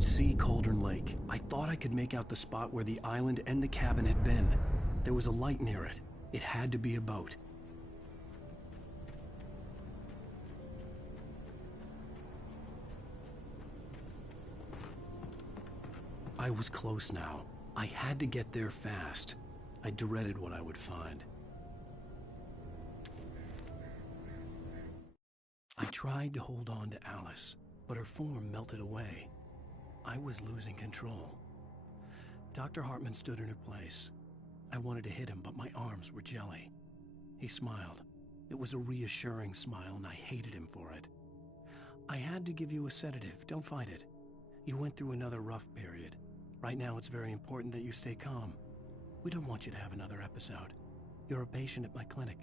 could see Cauldron Lake. I thought I could make out the spot where the island and the cabin had been. There was a light near it. It had to be a boat. I was close now. I had to get there fast. I dreaded what I would find. I tried to hold on to Alice, but her form melted away. I was losing control. Dr. Hartman stood in her place. I wanted to hit him, but my arms were jelly. He smiled. It was a reassuring smile, and I hated him for it. I had to give you a sedative. Don't fight it. You went through another rough period. Right now, it's very important that you stay calm. We don't want you to have another episode. You're a patient at my clinic.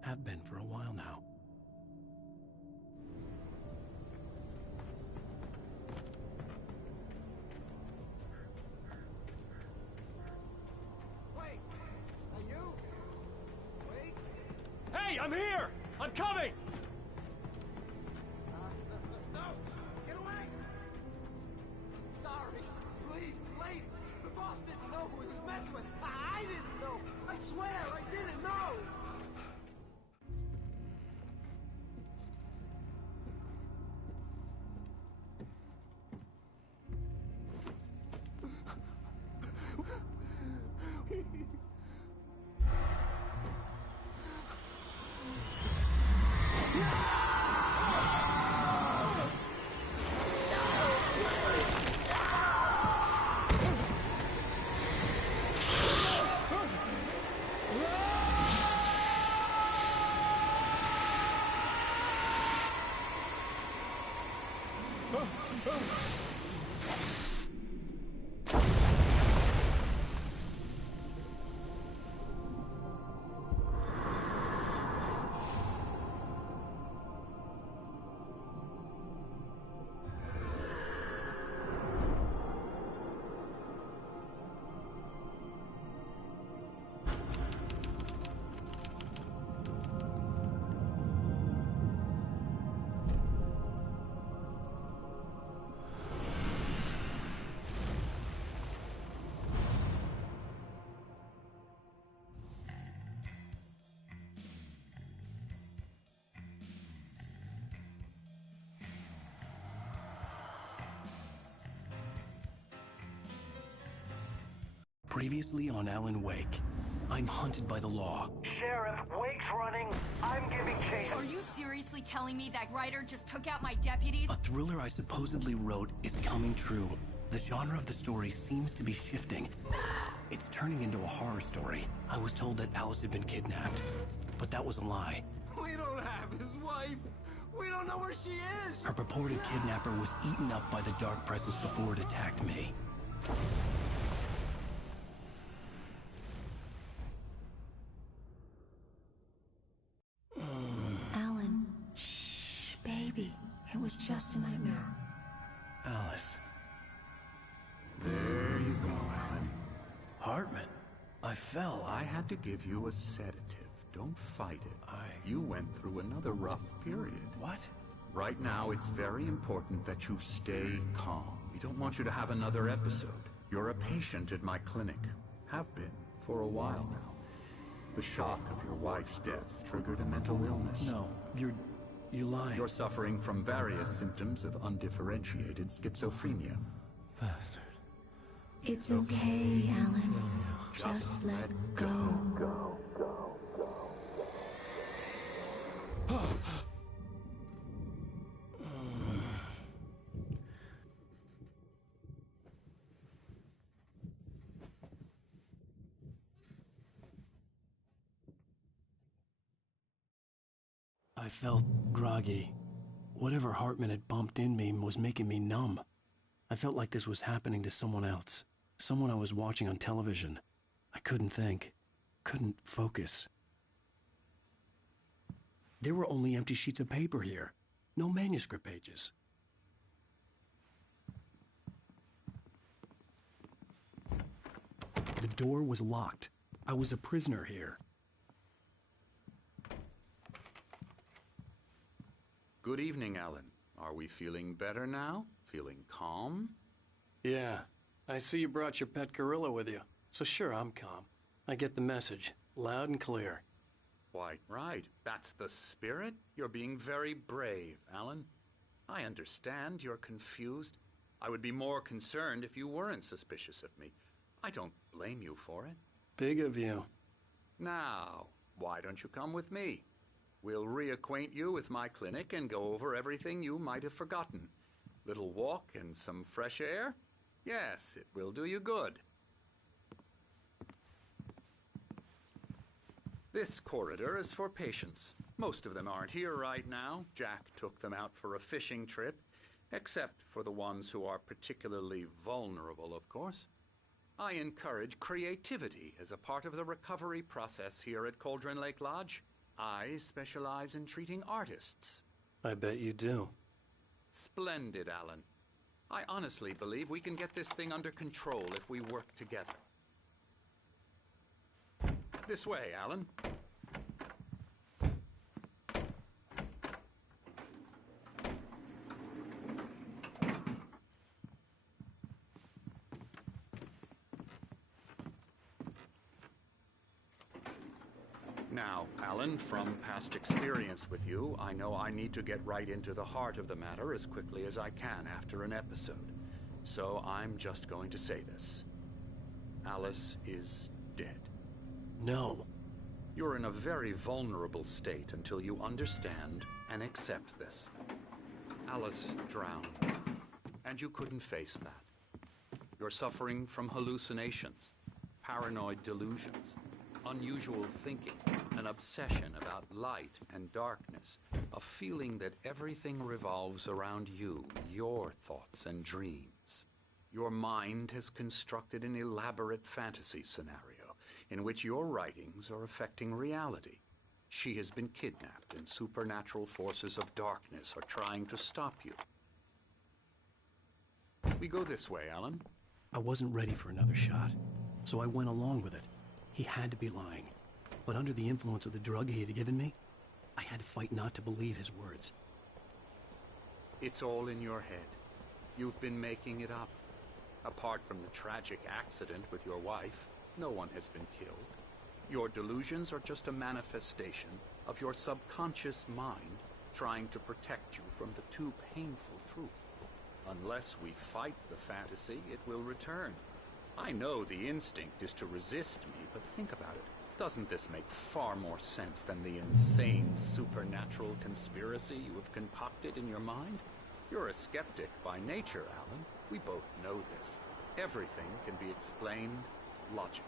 Have been for a while now. Wait! Are you? Wait! Hey, I'm here! I'm coming! No! Get away! Sorry. Please, lady. The boss didn't know who he was messing with. I didn't know. I swear I didn't know. Previously on Alan Wake, I'm hunted by the law. Sheriff, Wake's running. I'm giving chase. Are you seriously telling me that writer just took out my deputies? A thriller I supposedly wrote is coming true. The genre of the story seems to be shifting. It's turning into a horror story. I was told that Alice had been kidnapped, but that was a lie. We don't have his wife. We don't know where she is. Her purported kidnapper was eaten up by the dark presence before it attacked me. Alan, shh, baby. It was just a nightmare. Alice. There you go, Alan. Hartman. I fell. I had to give you a sedative. Don't fight it. You went through another rough period. What? Right now, it's very important that you stay calm. We don't want you to have another episode. You're a patient at my clinic. Have been for a while now. The shock of your wife's death triggered a mental illness. No, you lie. You're suffering from various symptoms of undifferentiated schizophrenia. Bastard. It's okay, Alan. Just let go. I felt groggy. Whatever Hartman had bumped in me was making me numb. I felt like this was happening to someone else. Someone I was watching on television. I couldn't think. Couldn't focus. There were only empty sheets of paper here. No manuscript pages. The door was locked. I was a prisoner here. Good evening, Alan. Are we feeling better now? Feeling calm? Yeah, I see you brought your pet gorilla with you. So sure, I'm calm. I get the message, loud and clear. Quite right. That's the spirit. You're being very brave, Alan. I understand you're confused. I would be more concerned if you weren't suspicious of me. I don't blame you for it. Big of you. Now, why don't you come with me? We'll reacquaint you with my clinic and go over everything you might have forgotten. Little walk and some fresh air? Yes, it will do you good. This corridor is for patients. Most of them aren't here right now. Jack took them out for a fishing trip, except for the ones who are particularly vulnerable, of course. I encourage creativity as a part of the recovery process here at Cauldron Lake Lodge. I specialize in treating artists. I bet you do. Splendid, Alan. I honestly believe we can get this thing under control if we work together. This way, Alan. Now, Alan, from past experience with you, I know I need to get right into the heart of the matter as quickly as I can after an episode. So I'm just going to say this. Alice is dead. No. You're in a very vulnerable state until you understand and accept this. Alice drowned, and you couldn't face that. You're suffering from hallucinations, paranoid delusions, unusual thinking, an obsession about light and darkness, a feeling that everything revolves around you, your thoughts and dreams. Your mind has constructed an elaborate fantasy scenario in which your writings are affecting reality. She has been kidnapped, and supernatural forces of darkness are trying to stop you. We go this way, Alan. I wasn't ready for another shot, so I went along with it. He had to be lying. But under the influence of the drug he had given me, I had to fight not to believe his words. It's all in your head. You've been making it up. Apart from the tragic accident with your wife, no one has been killed. Your delusions are just a manifestation of your subconscious mind trying to protect you from the too painful truth. Unless we fight the fantasy, it will return. I know the instinct is to resist me, but think about it. Doesn't this make far more sense than the insane supernatural conspiracy you have concocted in your mind? You're a skeptic by nature, Alan. We both know this. Everything can be explained logically.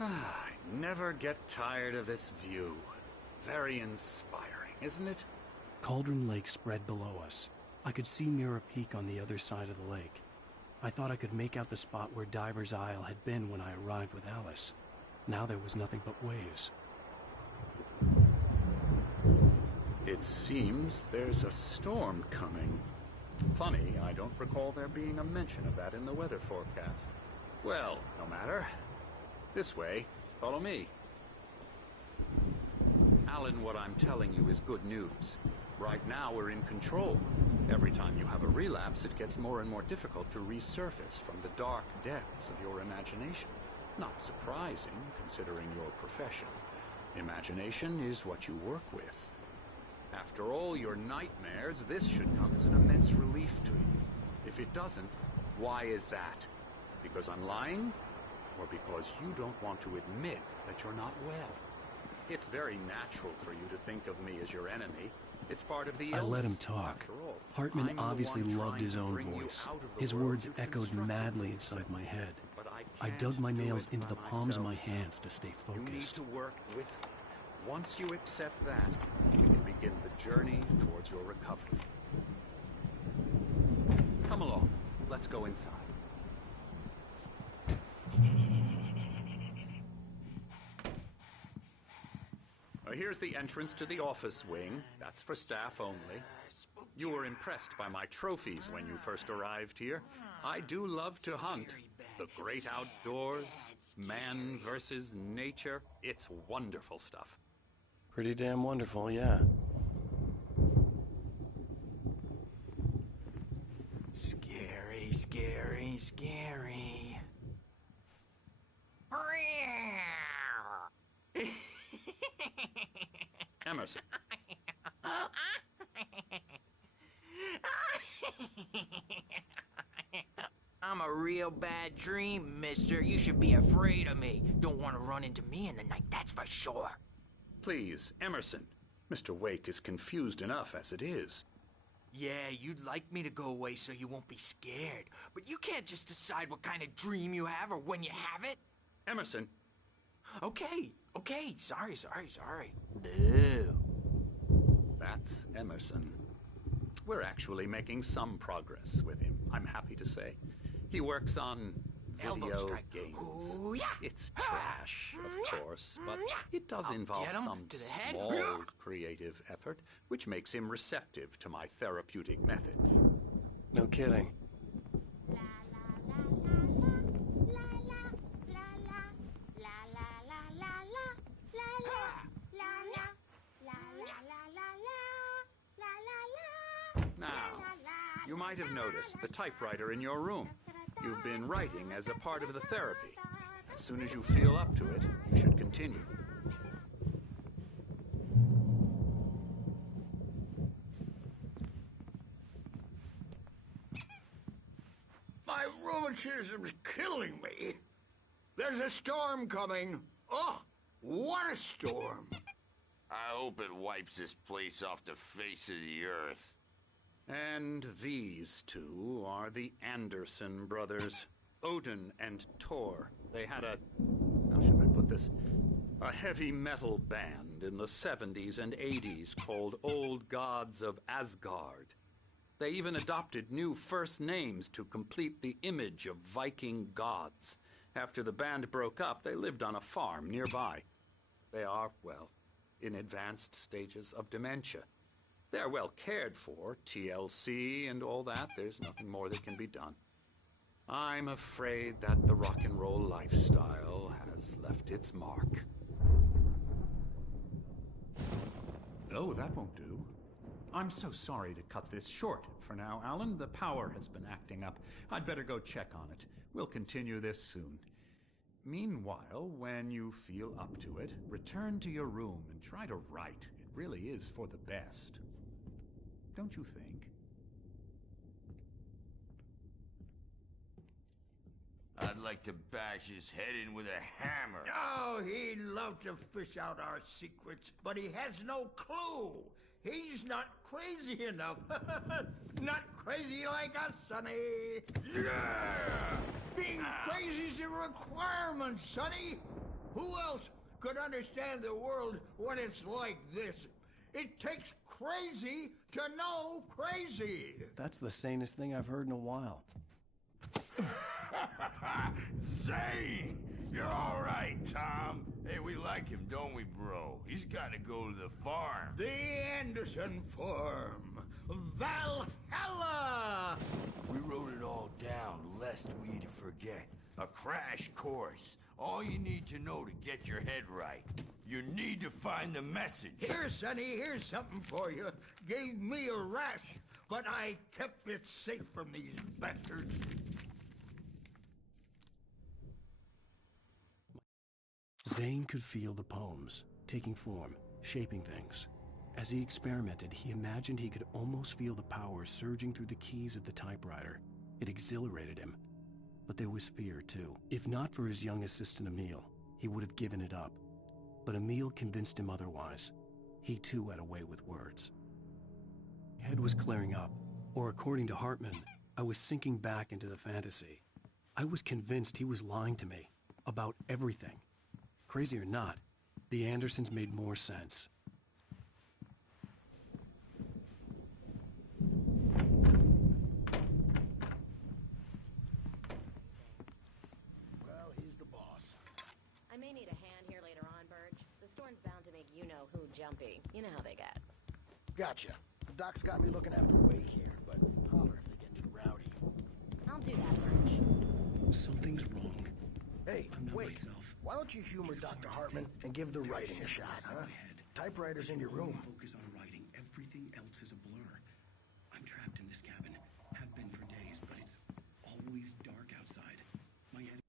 I never get tired of this view. Very inspiring, isn't it? Cauldron Lake spread below us. I could see Mirror Peak on the other side of the lake. I thought I could make out the spot where Diver's Isle had been when I arrived with Alice. Now there was nothing but waves. It seems there's a storm coming. Funny, I don't recall there being a mention of that in the weather forecast. Well, no matter. This way. Follow me. Alan, what I'm telling you is good news. Right now, we're in control. Every time you have a relapse, it gets more and more difficult to resurface from the dark depths of your imagination. Not surprising, considering your profession. Imagination is what you work with. After all your nightmares, this should come as an immense relief to you. If it doesn't, why is that? Because I'm lying? Or because you don't want to admit that you're not well? It's very natural for you to think of me as your enemy. It's part of the illness. I let him talk. Hartman obviously loved his own voice. His words echoed madly inside my head. I dug my nails into the palms of my hands to stay focused. You need to work with me. Once you accept that, we can begin the journey towards your recovery. Come along. Let's go inside. Here's the entrance to the office wing. That's for staff only. You were impressed by my trophies when you first arrived here. I do love to hunt. The great outdoors, man versus nature. It's wonderful stuff. Pretty damn wonderful, yeah. Scary, scary, scary. Emerson. I'm a real bad dream, mister. You should be afraid of me. Don't want to run into me in the night, that's for sure. Please, Emerson. Mr. Wake is confused enough as it is. Yeah, you'd like me to go away so you won't be scared. But you can't just decide what kind of dream you have or when you have it. Emerson. Okay. Sorry. Boo. That's Emerson. We're actually making some progress with him, I'm happy to say. He works on video games. Ooh, yeah. It's trash, of course, but it does involve some small creative effort, which makes him receptive to my therapeutic methods. No kidding. Now, you might have noticed the typewriter in your room. You've been writing as a part of the therapy. As soon as you feel up to it, you should continue. My rheumatism's killing me. There's a storm coming. Oh, what a storm. I hope it wipes this place off the face of the earth. And these two are the Anderson brothers, Odin and Thor. They had how should I put this? A heavy metal band in the 70s and 80s called Old Gods of Asgard. They even adopted new first names to complete the image of Viking gods. After the band broke up, they lived on a farm nearby. They are, well, in advanced stages of dementia. They're well cared for, TLC and all that. There's nothing more that can be done. I'm afraid that the rock and roll lifestyle has left its mark. Oh, that won't do. I'm so sorry to cut this short for now, Alan. The power has been acting up. I'd better go check on it. We'll continue this soon. Meanwhile, when you feel up to it, return to your room and try to write. It really is for the best. Don't you think? I'd like to bash his head in with a hammer. Oh, he'd love to fish out our secrets, but he has no clue. He's not crazy enough. Not crazy like us, Sonny. Yeah! Being crazy's a requirement, Sonny. Who else could understand the world when it's like this? It takes crazy to know crazy. That's the sanest thing I've heard in a while. Zane! You're all right, Tom. Hey, we like him, don't we, bro? He's got to go to the farm. The Anderson Farm. Valhalla! We wrote it all down, lest we forget. A crash course. All you need to know to get your head right. You need to find the message. Here, Sonny, here's something for you. Gave me a rash, but I kept it safe from these bastards. Zane could feel the poems, taking form, shaping things. As he experimented, he imagined he could almost feel the power surging through the keys of the typewriter. It exhilarated him. But there was fear, too. If not for his young assistant Emil, he would have given it up. But Emil convinced him otherwise. He, too, had a way with words. My head was clearing up, or according to Hartman, I was sinking back into the fantasy. I was convinced he was lying to me about everything. Crazy or not, the Andersons made more sense. Well, he's the boss. I may need a hand here later on, Burge. The storm's bound to make you-know-who jumpy. You know how they get. Gotcha. The doc's got me looking after Wake here, but holler if they get too rowdy. I'll do that, Birch. Something's wrong. Hey, I'm not wait. myself. Why don't you humor Dr. Hartman and give the writing a shot, huh? Typewriter's in your room. Focus on writing. Everything else is a blur. I'm trapped in this cabin. Have been for days, but it's always dark outside. My head...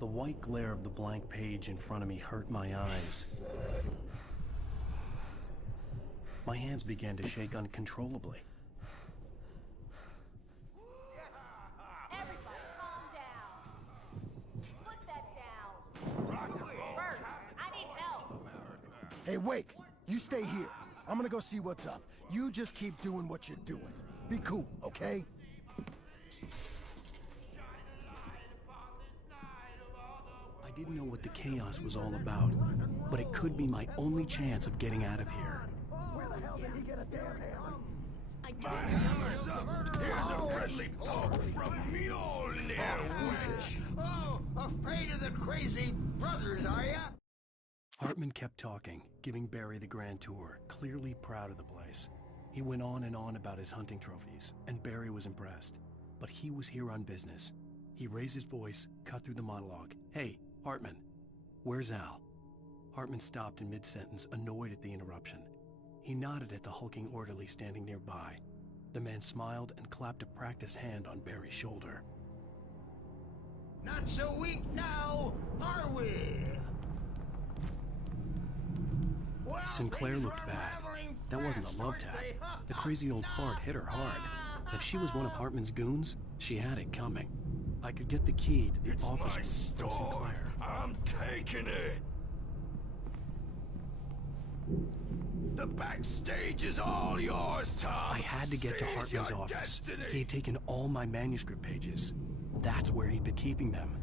The white glare of the blank page in front of me hurt my eyes. My hands began to shake uncontrollably. Everybody, calm down. Put that down. Birch, I need help. Hey, Wake, you stay here. I'm gonna go see what's up. You just keep doing what you're doing. Be cool, okay? I didn't know what the chaos was all about, but it could be my only chance of getting out of here. Where the hell did he get a damn hammer? I My don't hammer's up. Here's a friendly poke from Mjolnir, wench. Oh, afraid of the crazy brothers, are ya? Hartman kept talking, giving Barry the grand tour, clearly proud of the place. He went on and on about his hunting trophies, and Barry was impressed. But he was here on business. He raised his voice, cut through the monologue. Hey, Hartman, where's Al? Hartman stopped in mid-sentence, annoyed at the interruption. He nodded at the hulking orderly standing nearby. The man smiled and clapped a practiced hand on Barry's shoulder. Not so weak now, are we? Well, Sinclair things looked are bad. unraveling That wasn't a fast, love aren't tap. they? The crazy old fart hit her hard. And if she was one of Hartman's goons, she had it coming. I could get the key to the It's my office room from store. Sinclair. I'm taking it. The backstage is all yours, Tom. I had to get to Seize Hartman's your office. destiny. He had taken all my manuscript pages. That's where he'd been keeping them.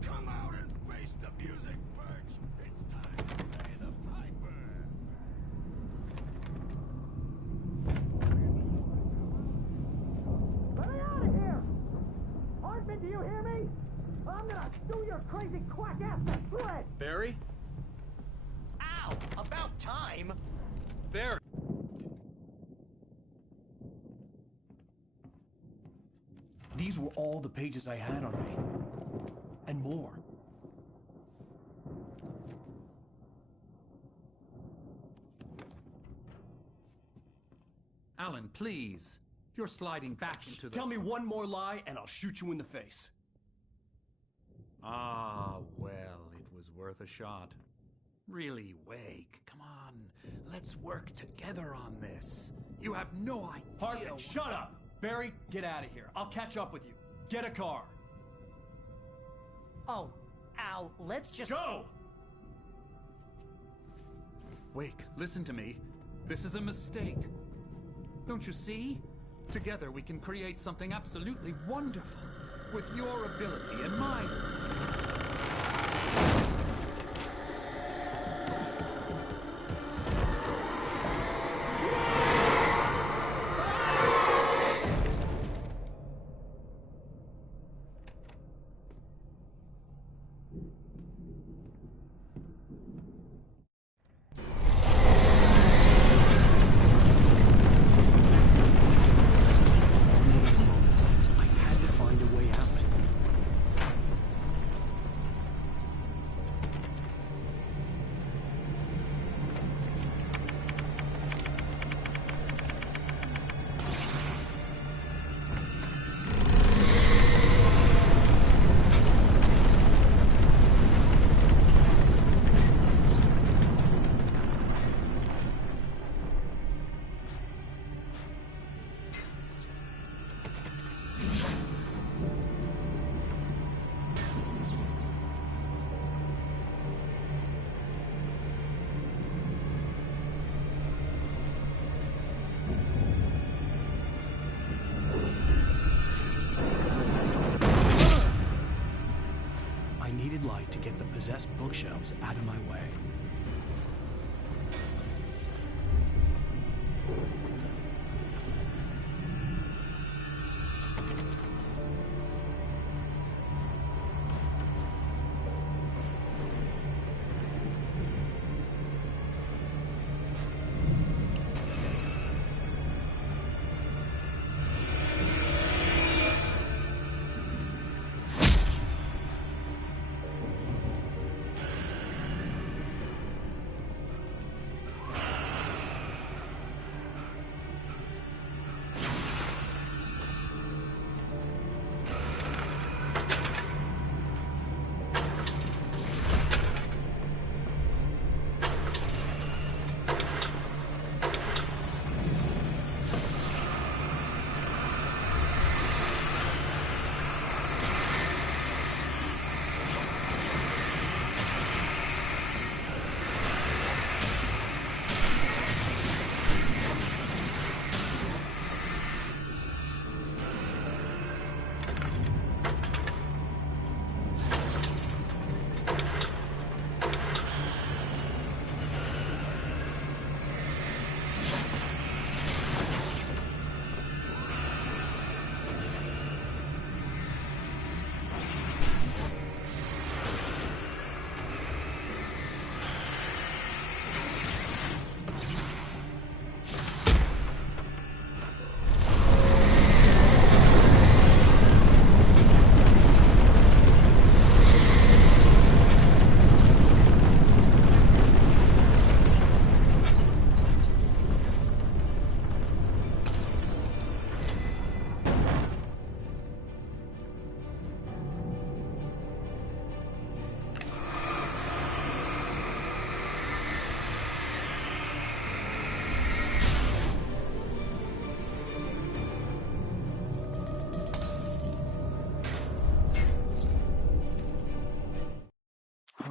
Come out and face the music, Birch. It's time to pay the piper. Let me out of here! Hartman, do you hear me? I'm gonna do your crazy quack ass to shreds! Barry? Ow! About time! Barry! These were all the pages I had on me. And more. Alan, please. You're sliding back into the... Tell me one more lie and I'll shoot you in the face. Ah, well, it was worth a shot. Really, Wake, come on. Let's work together on this. You have no idea... Hartman, shut up! Barry, get out of here. I'll catch up with you. Get a car. Oh, Al, let's just... Go! Wake, listen to me. This is a mistake. Don't you see? Together we can create something absolutely wonderful. With your ability and mine. I had to find a way out. I needed light to get the possessed bookshelves out of my way.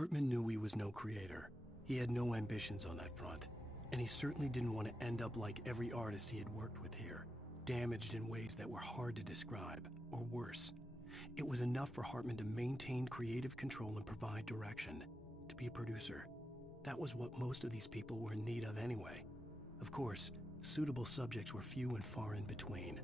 Hartman knew he was no creator. He had no ambitions on that front. And he certainly didn't want to end up like every artist he had worked with here, damaged in ways that were hard to describe, or worse. It was enough for Hartman to maintain creative control and provide direction, to be a producer. That was what most of these people were in need of anyway. Of course, suitable subjects were few and far in between.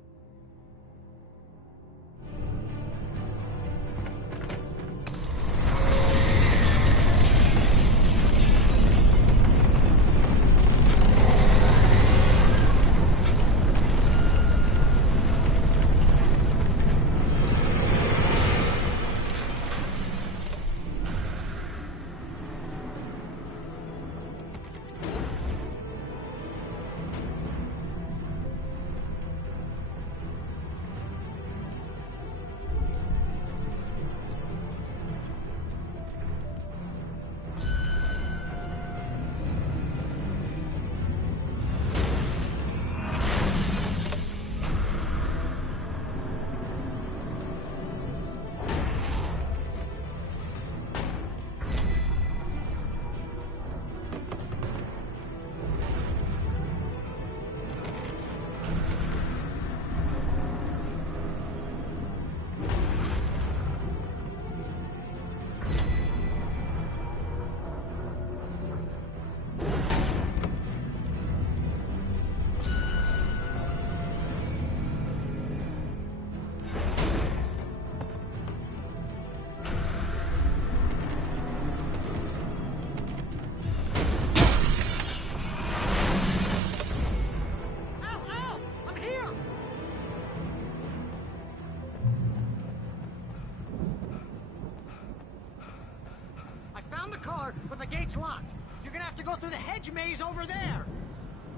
But the gate's locked. You're gonna have to go through the hedge maze over there.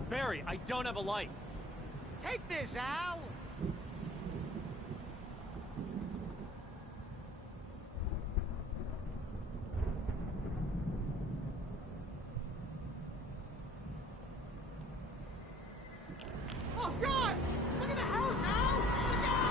Barry, I don't have a light. Take this, Al! Oh, God! Look at the house, Al! Look out!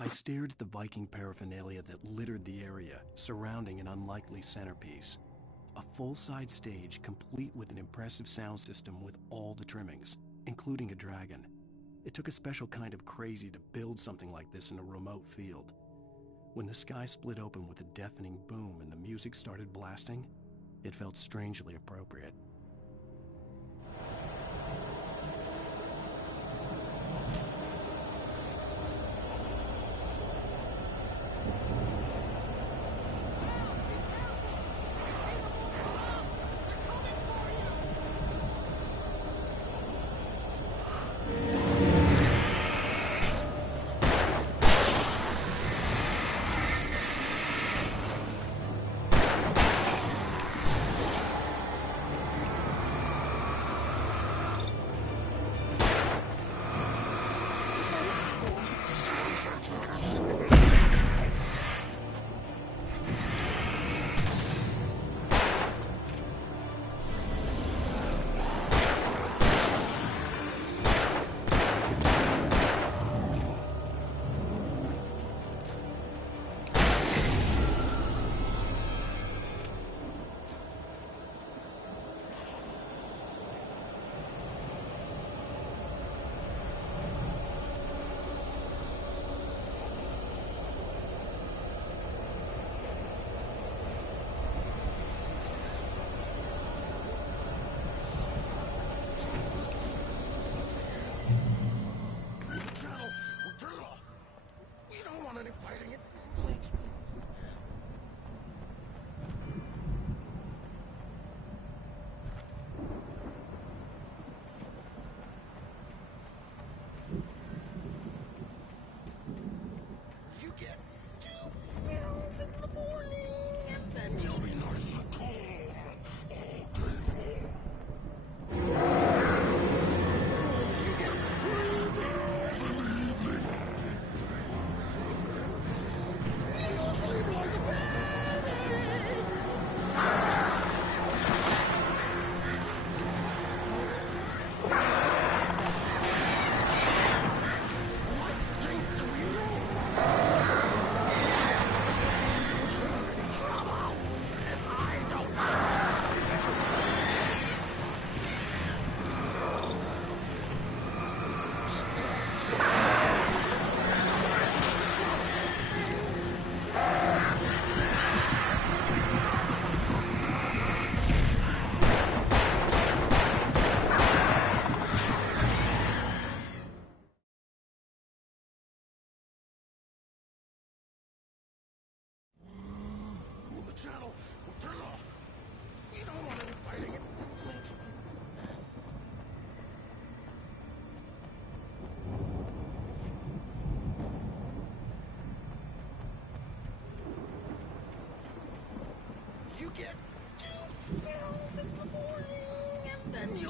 I stared at the Viking paraphernalia that littered the area, surrounding an unlikely centerpiece. A full-size stage complete with an impressive sound system with all the trimmings, including a dragon. It took a special kind of crazy to build something like this in a remote field. When the sky split open with a deafening boom and the music started blasting, it felt strangely appropriate. Channel, turn it off. We don't want any fighting. It makes people sad. You get 2 pills in the morning, and then you'll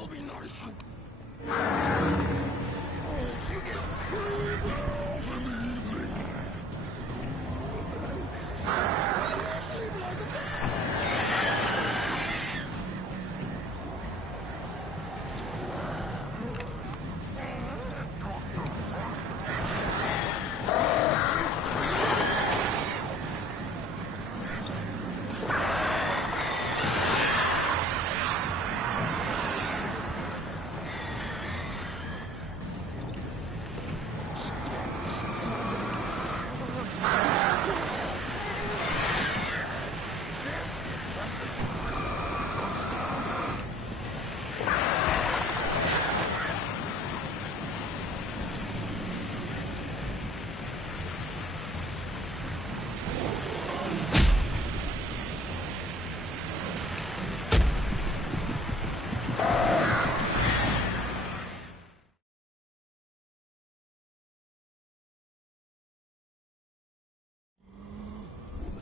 be nice and... You get 3 pills in the evening. Sleep like a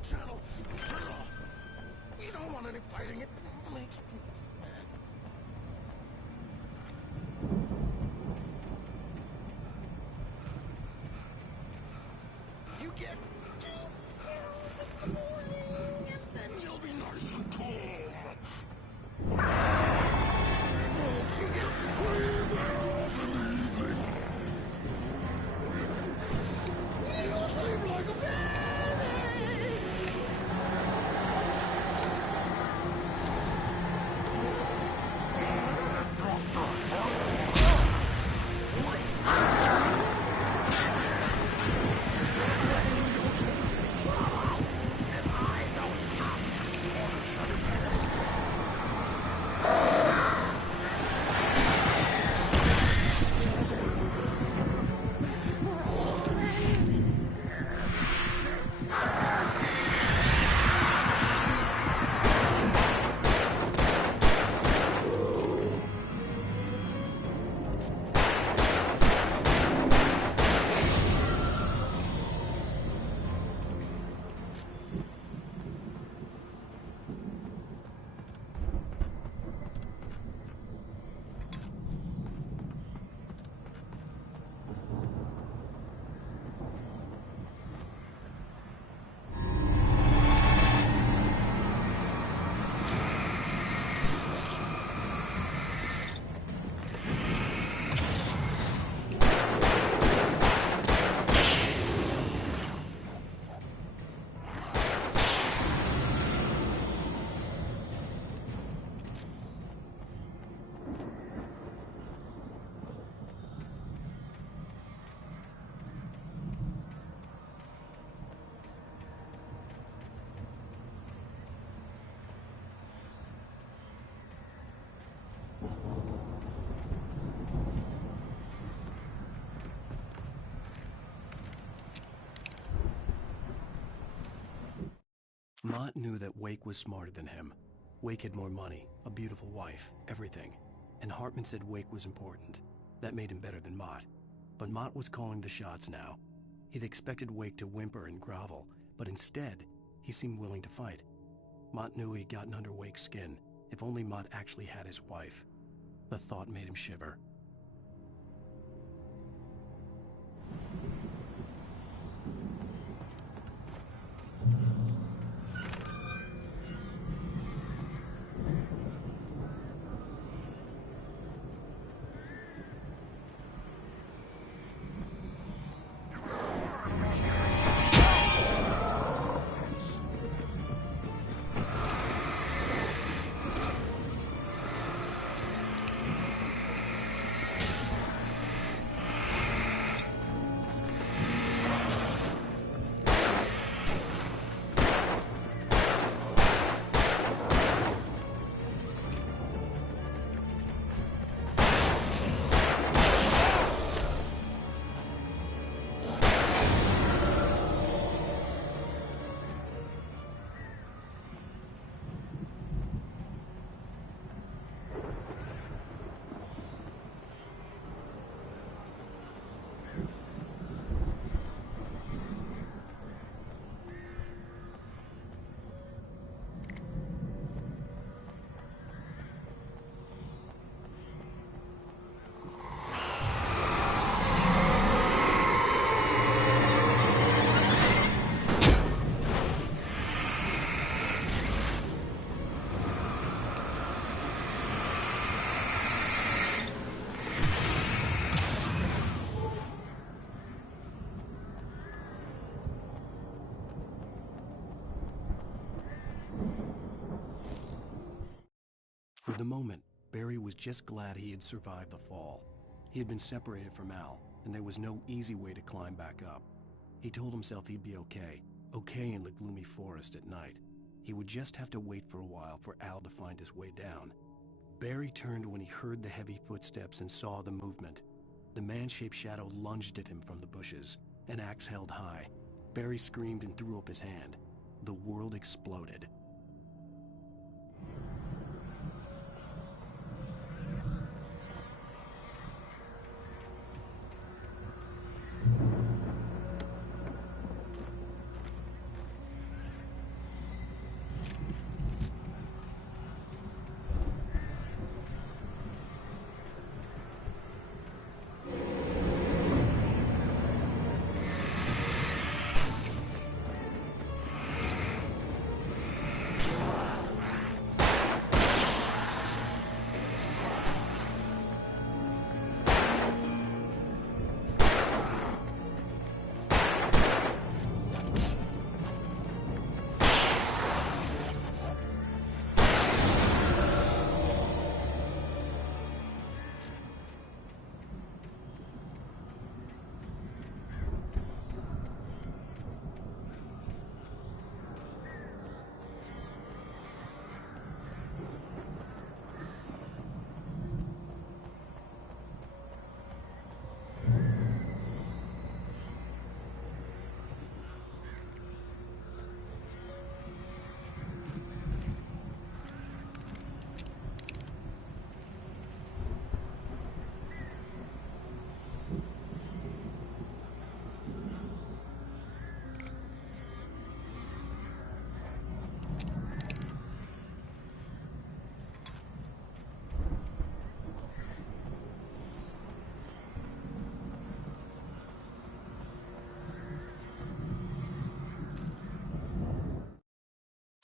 channel, turn it off. We don't want any fighting. It makes people sad. You get 2 pills in the morning, and then you'll be nice and calm. You get 3 pills in the evening. You'll sleep like a baby. What? Mott knew that Wake was smarter than him. Wake had more money, a beautiful wife, everything. And Hartman said Wake was important. That made him better than Mott. But Mott was calling the shots now. He'd expected Wake to whimper and grovel, but instead, he seemed willing to fight. Mott knew he'd gotten under Wake's skin. If only Mott actually had his wife. The thought made him shiver. For the moment, Barry was just glad he had survived the fall. He had been separated from Al, and there was no easy way to climb back up. He told himself he'd be okay in the gloomy forest at night. He would just have to wait for a while for Al to find his way down. Barry turned when he heard the heavy footsteps and saw the movement. The man-shaped shadow lunged at him from the bushes, an axe held high. Barry screamed and threw up his hand. The world exploded.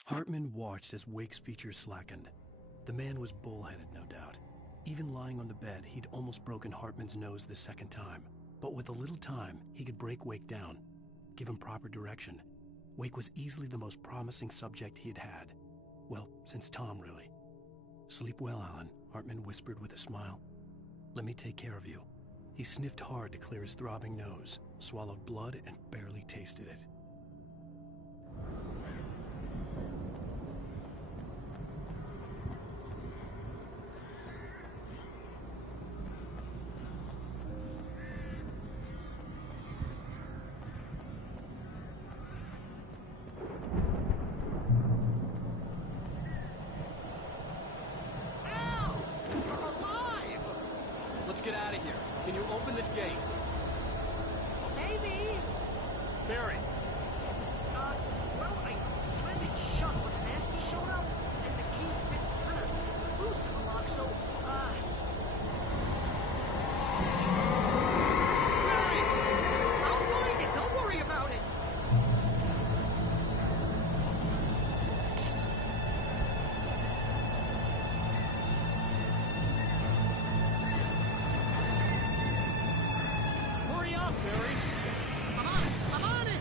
Hartman watched as Wake's features slackened. The man was bullheaded, no doubt. Even lying on the bed, he'd almost broken Hartman's nose the second time. But with a little time, he could break Wake down, give him proper direction. Wake was easily the most promising subject he had had. Well, since Tom, really. "Sleep well, Alan," Hartman whispered with a smile. "Let me take care of you." He sniffed hard to clear his throbbing nose, swallowed blood, and barely tasted it. out of here. Can you open this gate? Maybe. Barry. Well, I slammed it shut when the Nasty showed up, and the key fits kind of loose in the lock, so, Barry! I'll find it! Don't worry about it! Hurry up, Barry! I'm on it! I'm on it!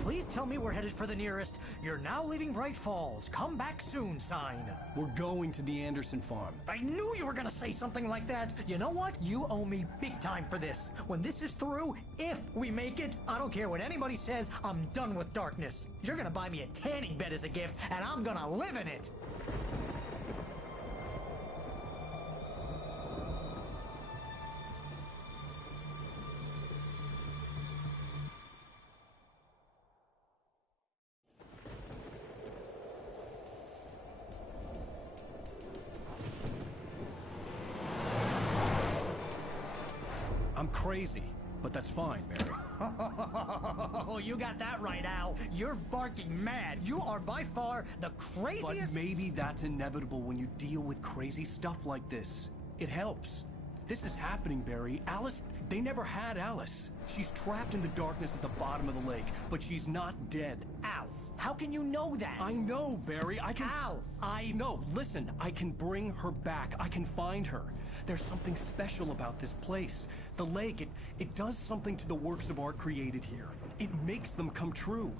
Please tell me we're headed for the nearest "You're now leaving Bright Falls. Come back soon" sign. We're going to the Anderson farm. I knew you were gonna say something like that. You know what? You owe me big time for this. When this is through, if we make it, I don't care what anybody says, I'm done with darkness. You're gonna buy me a tanning bed as a gift, and I'm gonna live in it. I'm crazy, but that's fine, Barry. Oh, you got that right, Al. You're barking mad. You are by far the craziest... But maybe that's inevitable when you deal with crazy stuff like this. It helps. This is happening, Barry. Alice, they never had Alice. She's trapped in the darkness at the bottom of the lake, but she's not dead. Al, how can you know that? I know, Barry. I can... Al, No, listen. I can bring her back. I can find her. There's something special about this place. The lake, it does something to the works of art created here. It makes them come true.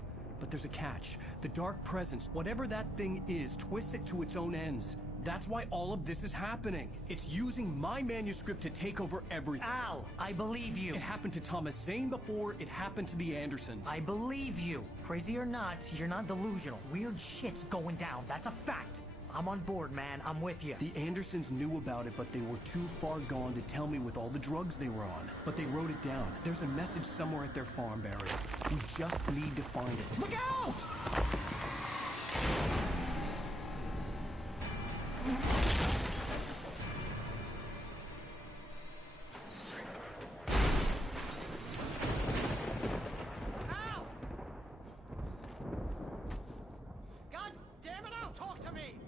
But there's a catch. The Dark Presence, whatever that thing is, twists it to its own ends. That's why all of this is happening. It's using my manuscript to take over everything. Al, I believe you. It happened to Thomas Zane before it happened to the Andersons. I believe you. Crazy or not, you're not delusional. Weird shit's going down. That's a fact. I'm on board, man. I'm with you. The Andersons knew about it, but they were too far gone to tell me with all the drugs they were on. But they wrote it down. There's a message somewhere at their farm, Barry. We just need to find it. Look out! Ow! God damn it, Al, talk to me!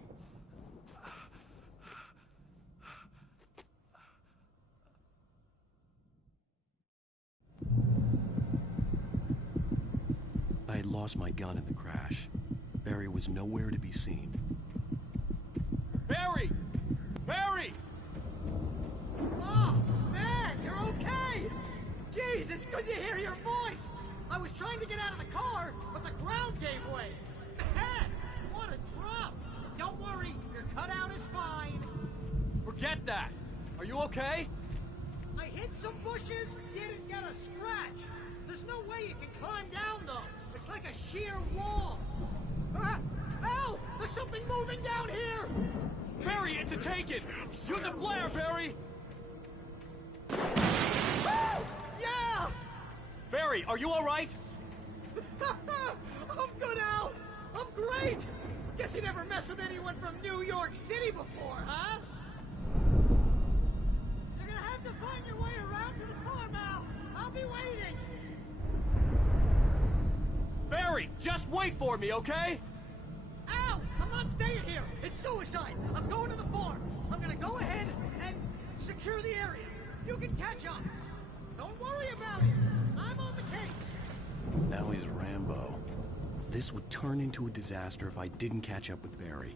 I had lost my gun in the crash. Barry was nowhere to be seen. Barry! Barry! Oh, man, you're okay! Jeez, it's good to hear your voice! I was trying to get out of the car, but the ground gave way. Man, what a drop! Don't worry, your cutout is fine. Forget that! Are you okay? I hit some bushes, didn't get a scratch. There's no way you can climb down, though. It's like a sheer wall. Ah! Al! There's something moving down here! Barry, it's a take-it! Use a flare, Barry! Yeah! Barry, are you alright? I'm good, Al! I'm great! Guess you never messed with anyone from New York City before, huh? You're gonna have to find your way around to the farm, Al! I'll be waiting! Barry, just wait for me, okay? Al! I'm not staying here! It's suicide! I'm going to the farm! I'm gonna go ahead and secure the area. You can catch up. Don't worry about it. I'm on the case. Now he's Rambo. This would turn into a disaster if I didn't catch up with Barry.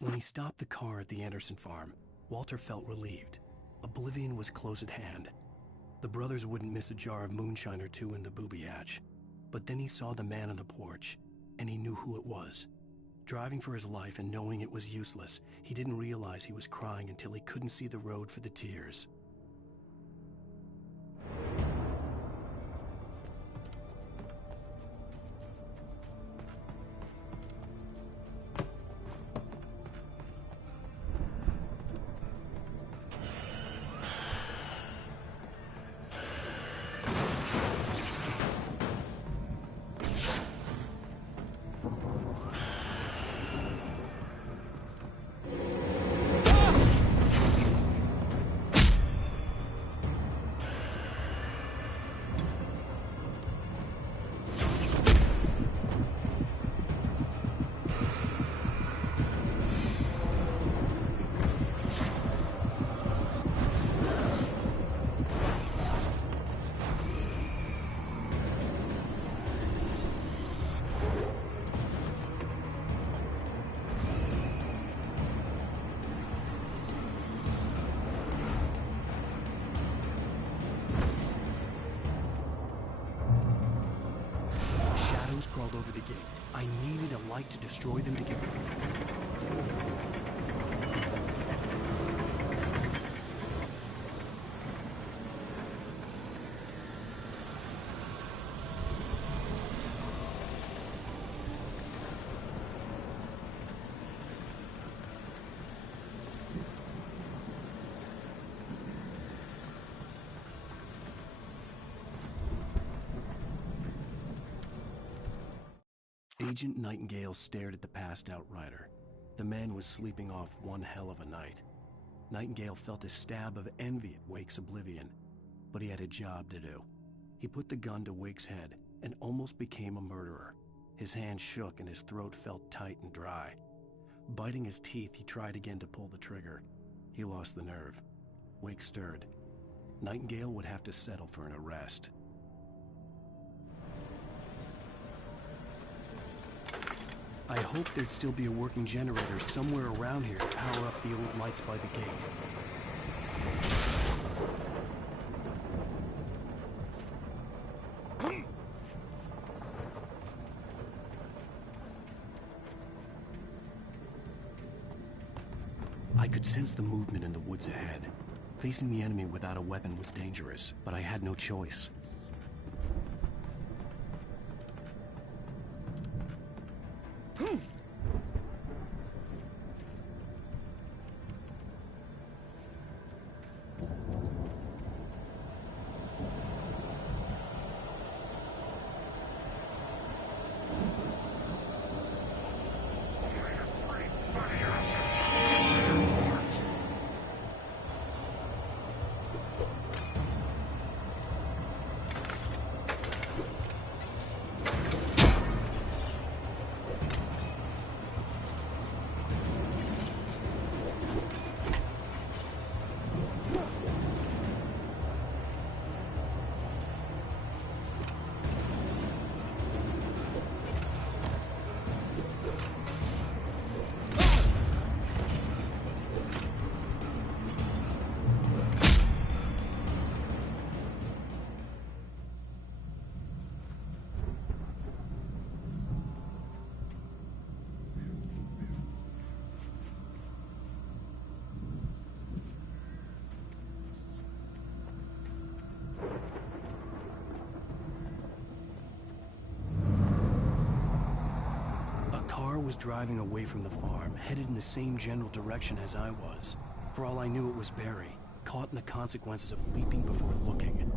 When he stopped the car at the Anderson farm, Walter felt relieved. Oblivion was close at hand. The brothers wouldn't miss a jar of moonshine or two in the booby hatch. But then he saw the man on the porch, and he knew who it was. Driving for his life and knowing it was useless, he didn't realize he was crying until he couldn't see the road for the tears. Crawled over the gate. I needed a light to destroy them to get through. Agent Nightingale stared at the passed-out rider. The man was sleeping off one hell of a night. Nightingale felt a stab of envy at Wake's oblivion, but he had a job to do. He put the gun to Wake's head and almost became a murderer. His hand shook and his throat felt tight and dry. Biting his teeth, he tried again to pull the trigger. He lost the nerve. Wake stirred. Nightingale would have to settle for an arrest. I hoped there'd still be a working generator somewhere around here to power up the old lights by the gate. I could sense the movement in the woods ahead. Facing the enemy without a weapon was dangerous, but I had no choice. Was driving away from the farm, headed in the same general direction as I was. For all I knew, it was Barry, caught in the consequences of leaping before looking.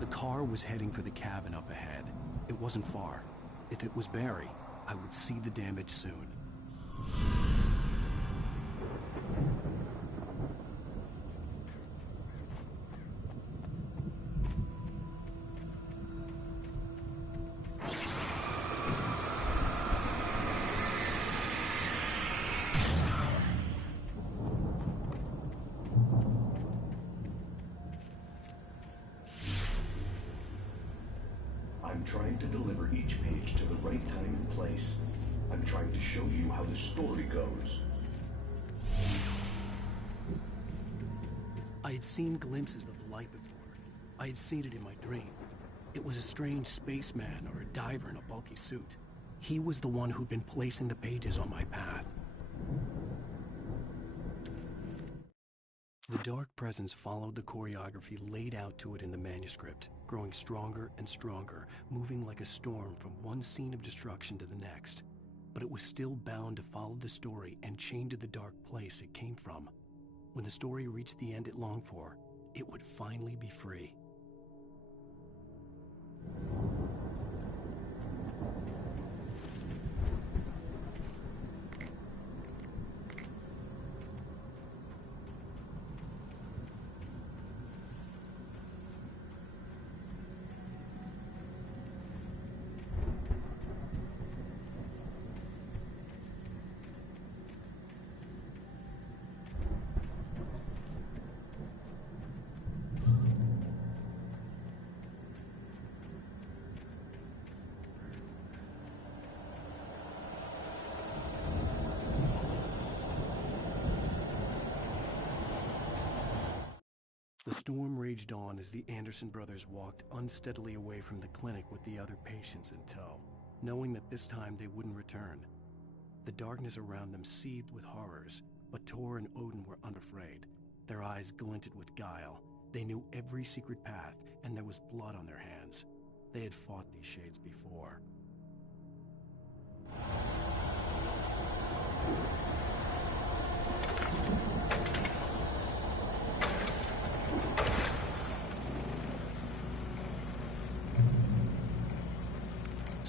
The car was heading for the cabin up ahead. It wasn't far. If it was Barry, I would see the damage soon. I'm trying to deliver each page to the right time and place. I'm trying to show you how the story goes. I had seen glimpses of the light before. I had seen it in my dream. It was a strange spaceman or a diver in a bulky suit. He was the one who'd been placing the pages on my path. The dark presence followed the choreography laid out to it in the manuscript, growing stronger and stronger, moving like a storm from one scene of destruction to the next. But it was still bound to follow the story and chained to the dark place it came from. When the story reached the end it longed for, it would finally be free. The storm raged on as the Anderson brothers walked unsteadily away from the clinic with the other patients in tow, knowing that this time they wouldn't return. The darkness around them seethed with horrors, but Tor and Odin were unafraid. Their eyes glinted with guile. They knew every secret path, and there was blood on their hands. They had fought these shades before.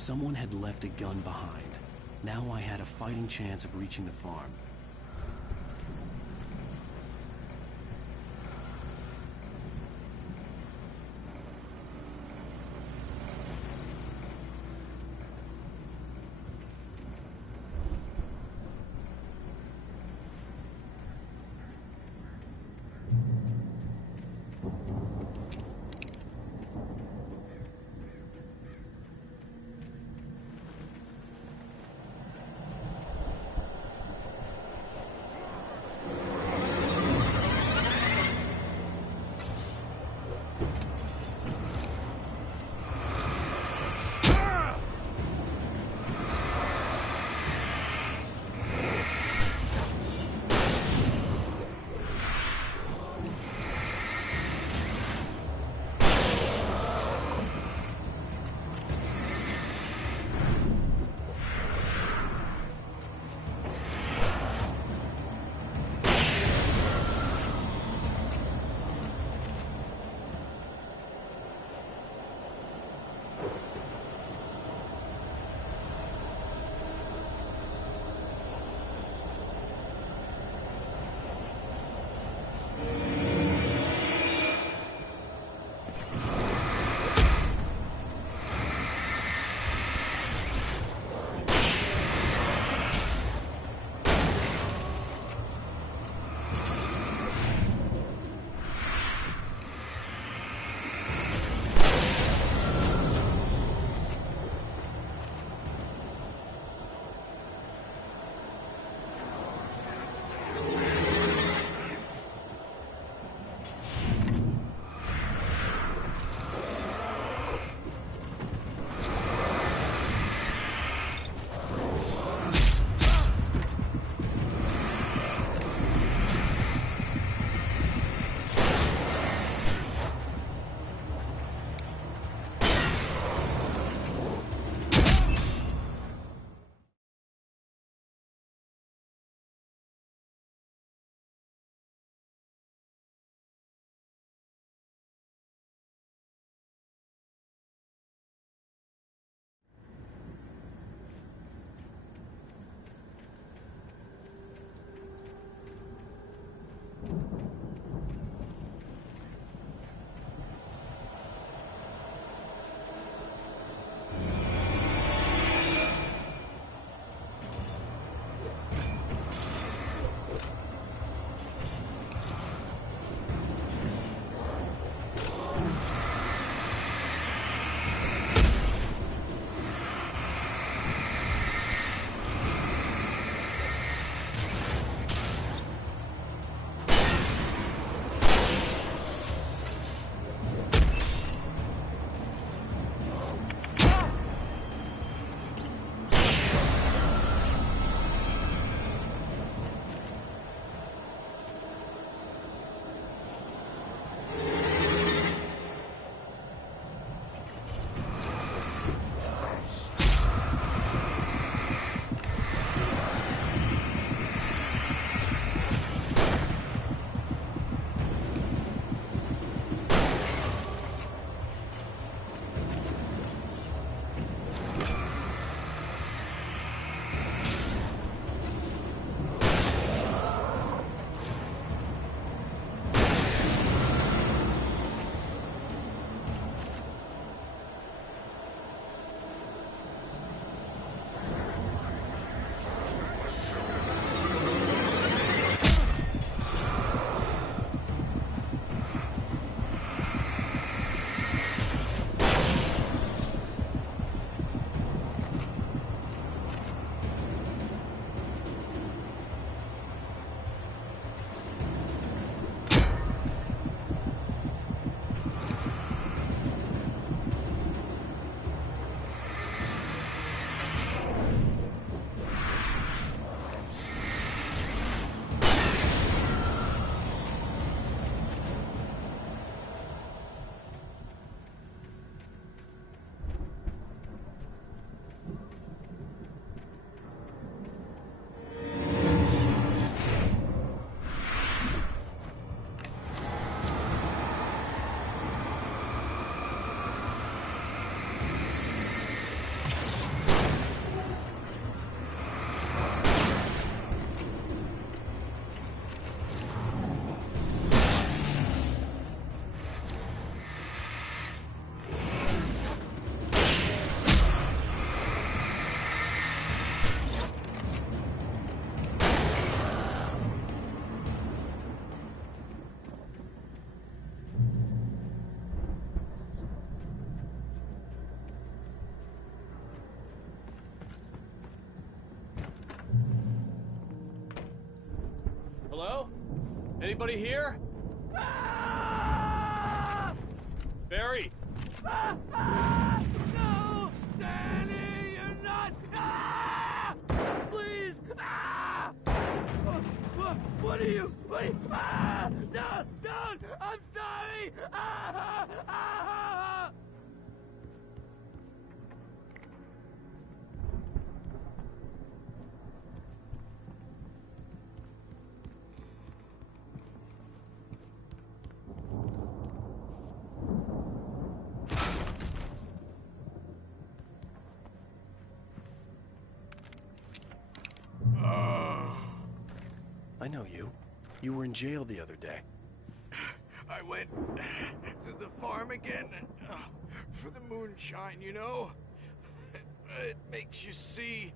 Someone had left a gun behind. Now I had a fighting chance of reaching the farm. Hello? Anybody here? Barry! No! Danny, you're not! Please! What are you? No! Don't! I'm sorry! I know you. You were in jail the other day. I went to the farm again for the moonshine, you know? It makes you see.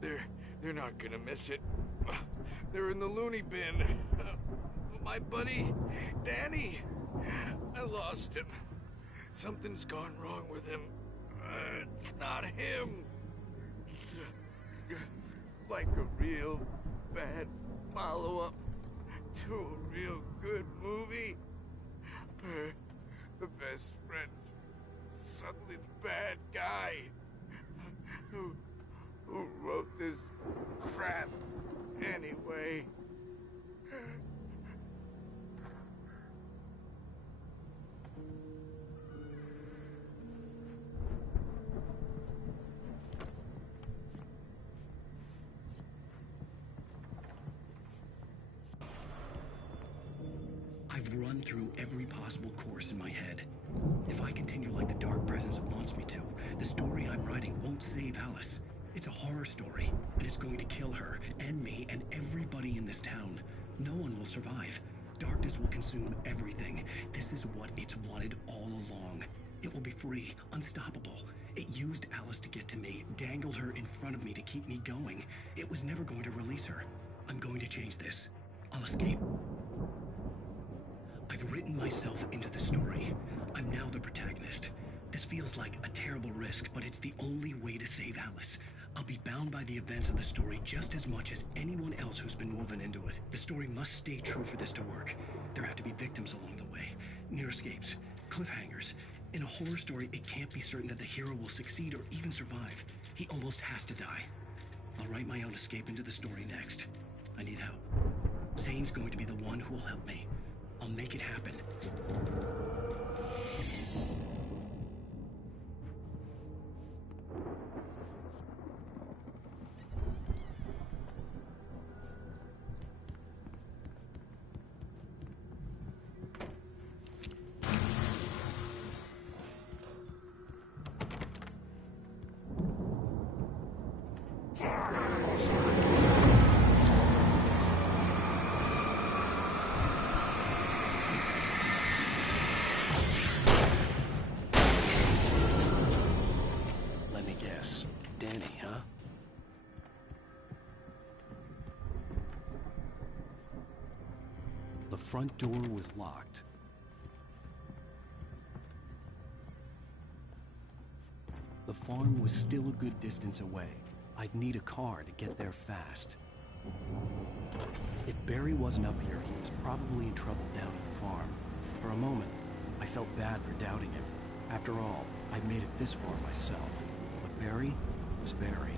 They're not gonna miss it. They're in the loony bin. But my buddy, Danny, I lost him. Something's gone wrong with him. It's not him. Like a real bad follow-up to a real good movie. The best friend's suddenly the bad guy. Who wrote this crap anyway? I've run through every possible course in my head. If I continue like the Dark Presence wants me to, the story I'm writing won't save Alice. It's a horror story, and it's going to kill her, and me, and everybody in this town. No one will survive. Darkness will consume everything. This is what it's wanted all along. It will be free, unstoppable. It used Alice to get to me, dangled her in front of me to keep me going. It was never going to release her. I'm going to change this. I'll escape. I've written myself into the story. I'm now the protagonist. This feels like a terrible risk, but it's the only way to save Alice. I'll be bound by the events of the story just as much as anyone else who's been woven into it. The story must stay true for this to work. There have to be victims along the way, near escapes, cliffhangers. In a horror story, it can't be certain that the hero will succeed or even survive. He almost has to die. I'll write my own escape into the story next. I need help. Zane's going to be the one who will help me. I'll make it happen. Let me guess. Danny, huh? The front door was locked. The farm was still a good distance away. I'd need a car to get there fast. If Barry wasn't up here, he was probably in trouble down at the farm. For a moment, I felt bad for doubting him. After all, I'd made it this far myself. But Barry was Barry.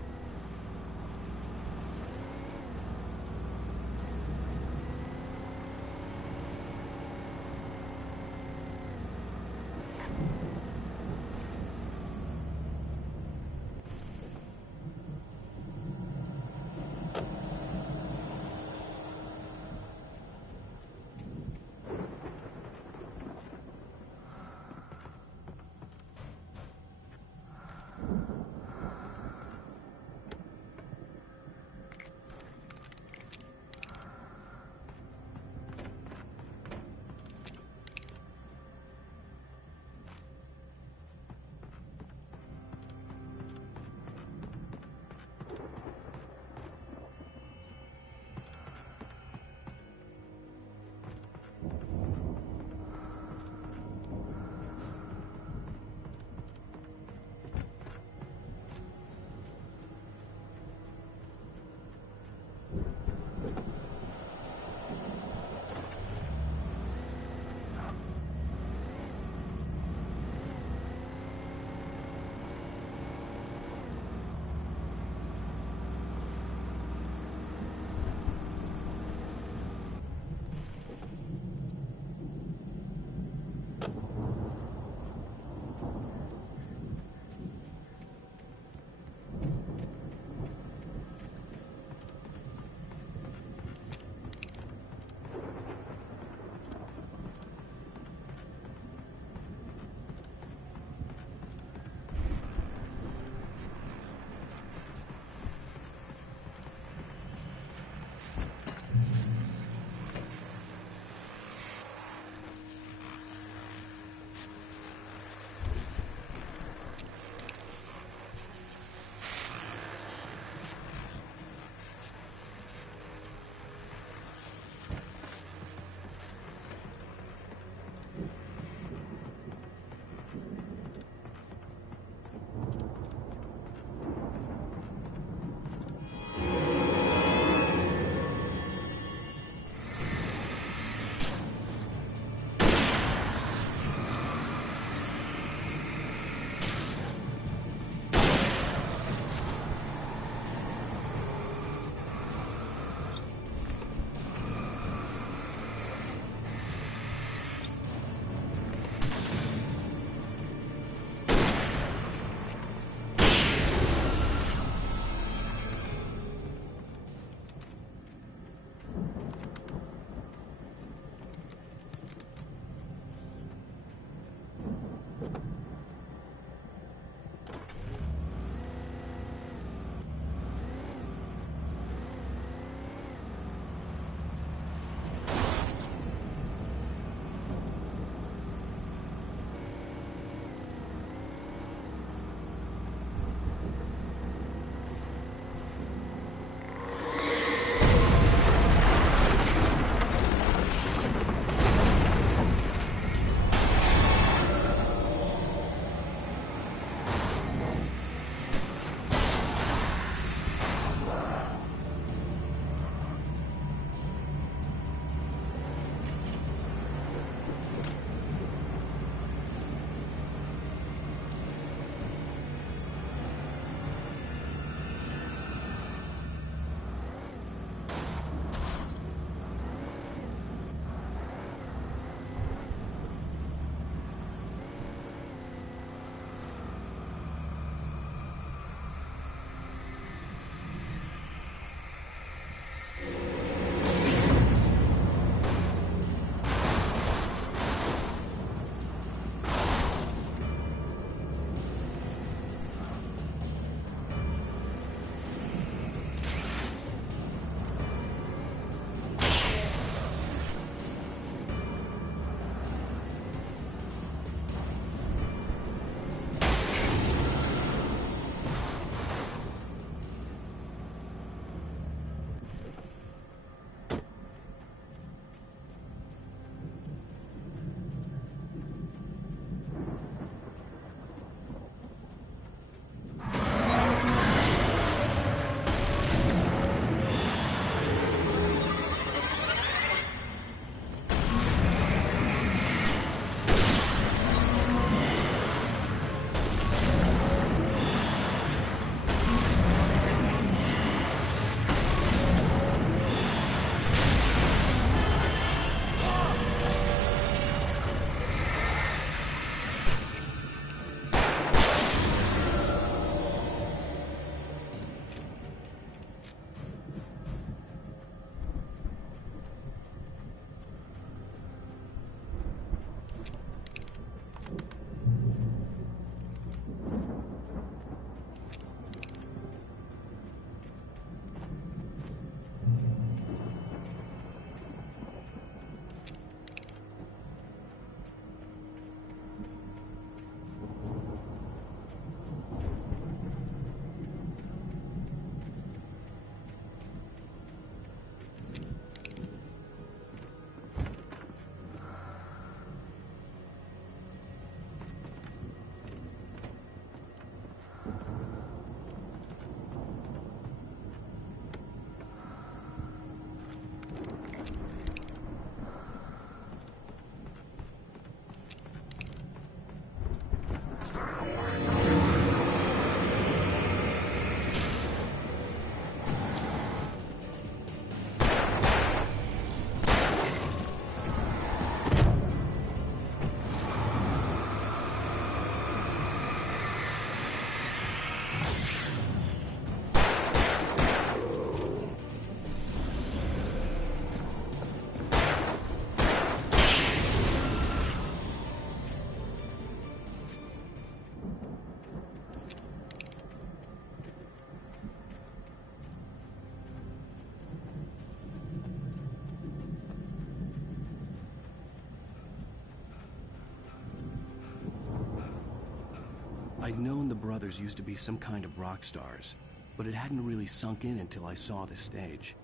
I'd known the brothers used to be some kind of rock stars, but it hadn't really sunk in until I saw the stage.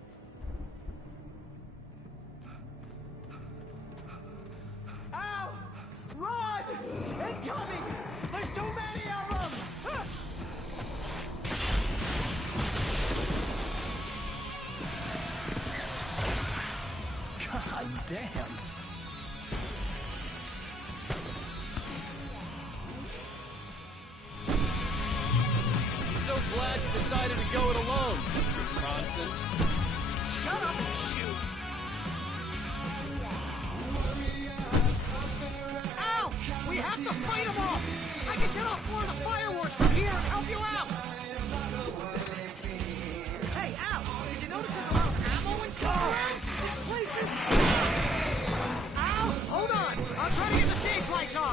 Al! Run! Incoming! There's too many of them! God damn! So glad you decided to go it alone, Mr. Bronson. Shut up and shoot! Al! We have to fight them off! I can set off more of the fireworks from here and help you out! Hey, Al! Did you notice there's a lot of ammo and stuff around? This place is... Al! Hold on! I'll try to get the stage lights on!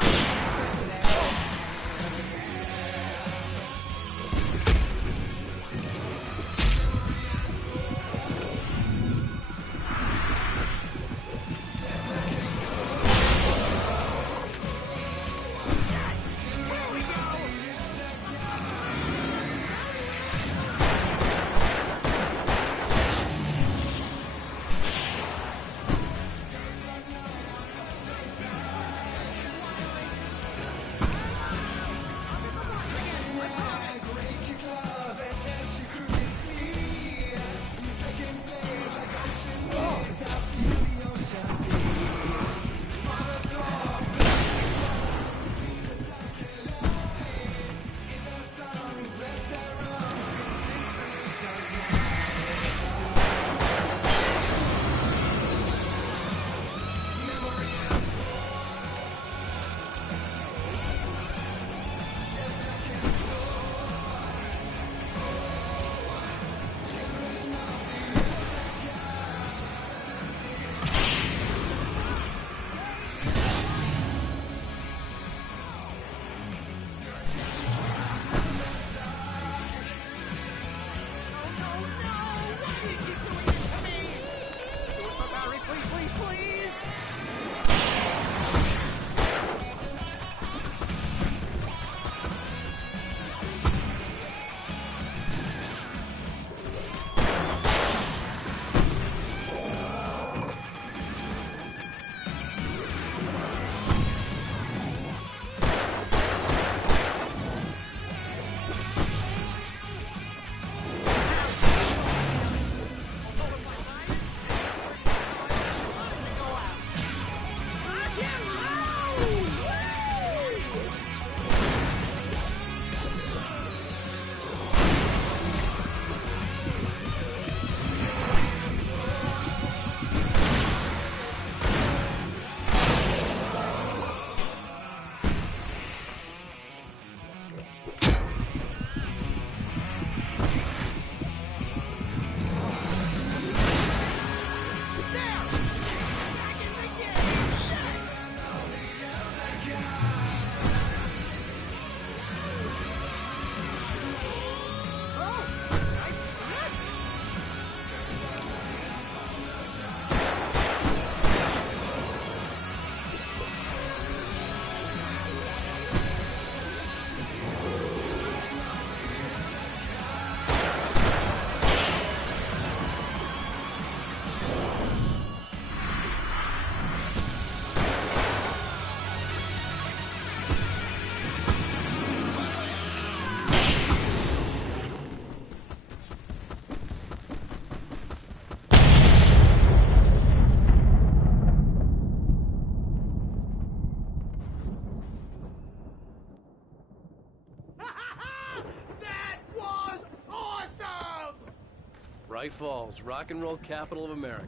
Bright Falls, rock and roll capital of America.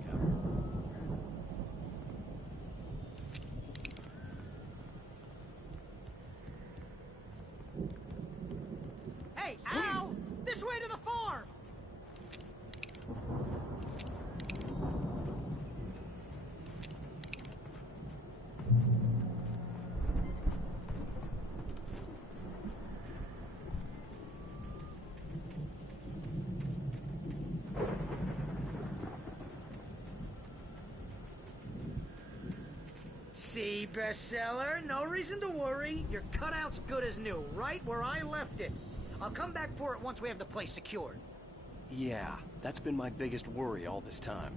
Hey, Al! This way to the farm! See, bestseller, no reason to worry. Your cutout's good as new, right where I left it. I'll come back for it once we have the place secured. Yeah, that's been my biggest worry all this time.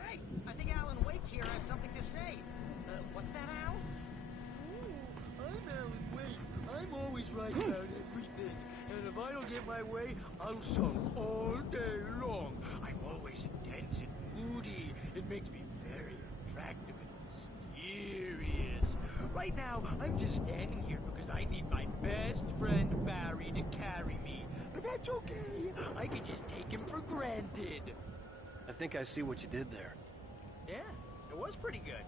Hey, I think Alan Wake here has something to say. What's that, Al? I'm Alan Wake. I'm always right about everything. And if I don't get my way, I'll sulk all day long. I'm always intense and moody. It makes me very attractive and mysterious. Right now, I'm just standing here because I need my best friend Barry to carry me. But that's okay. I can just take him for granted. I think I see what you did there. Yeah, it was pretty good.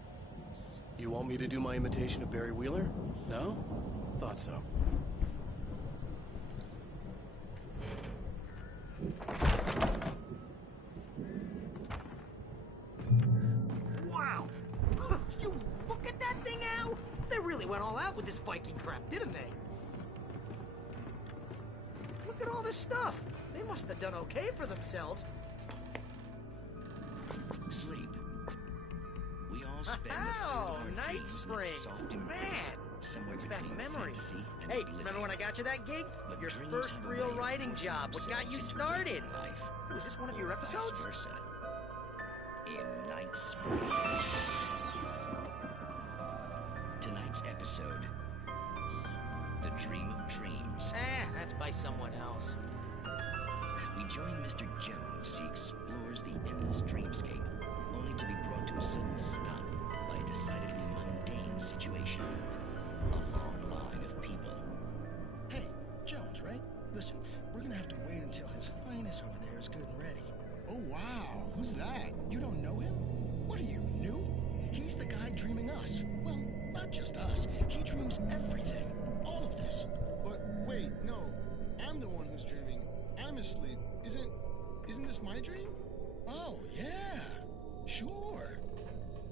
You want me to do my imitation of Barry Wheeler? No? Thought so. Wow! You look at that thing, Al! They really went all out with this Viking crap, didn't they? Look at all this stuff. They must have done okay for themselves. Sleep. We all spend a third of our Night dreams in Springs. soft embrace, Man! somewhere Brings back between memories. fantasy and Hey, oblivion. remember when I got you that gig? But Your dreams first have a real way of writing forcing job. What got you themselves into started? real life, Was this one of your or vice episodes? versa. In Night Springs. Tonight's episode, The Dream of Dreams. That's by someone else. We join Mr. Jones as he explores the endless dreamscape, only to be brought to a sudden stop by a decidedly mundane situation. A long line of people. Hey, Jones, right? Listen, we're gonna have to wait until his highness over there is good and ready. Oh, wow. Who's that? You don't know him? What are you, new? He's the guy dreaming us. Well, not just us. He dreams everything. All of this. But wait, no. I'm the one who's dreaming. I'm asleep. Isn't this my dream? Oh, yeah. Sure.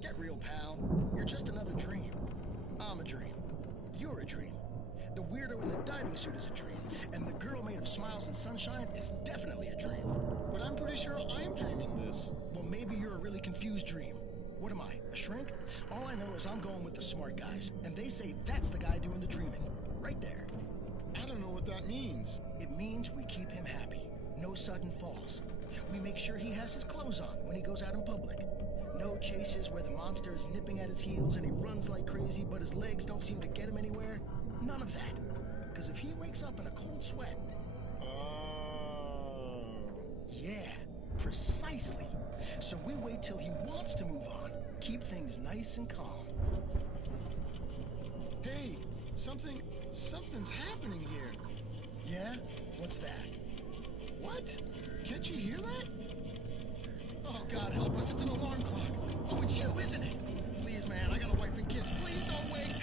Get real, pal. You're just another dream. I'm a dream. You're a dream. The weirdo in the diving suit is a dream. And the girl made of smiles and sunshine is definitely a dream. But I'm pretty sure I'm dreaming this. Well, maybe you're a really confused dream. What am I, a shrink? All I know is I'm going with the smart guys. And they say that's the guy doing the dreaming. Right there. I don't know what that means. It means we keep him happy. No sudden falls. We make sure he has his clothes on when he goes out in public. No chases where the monster is nipping at his heels and he runs like crazy, but his legs don't seem to get him anywhere. None of that. Because if he wakes up in a cold sweat... Oh. Yeah, precisely. So we wait till he wants to move on. Keep things nice and calm. Hey, something's happening here. Yeah? What's that? What? Can't you hear that? Oh, God help us, it's an alarm clock. Oh, it's you, isn't it? Please, man, I got a wife and kids. Please don't wait.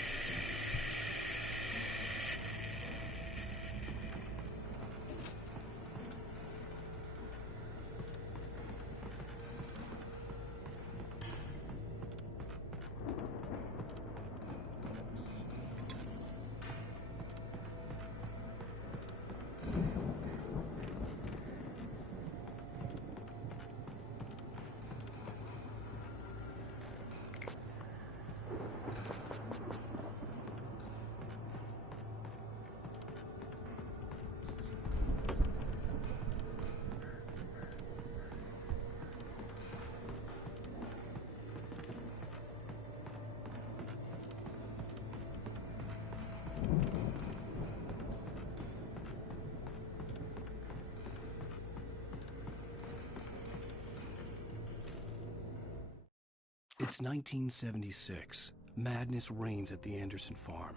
It's 1976. Madness reigns at the Anderson farm.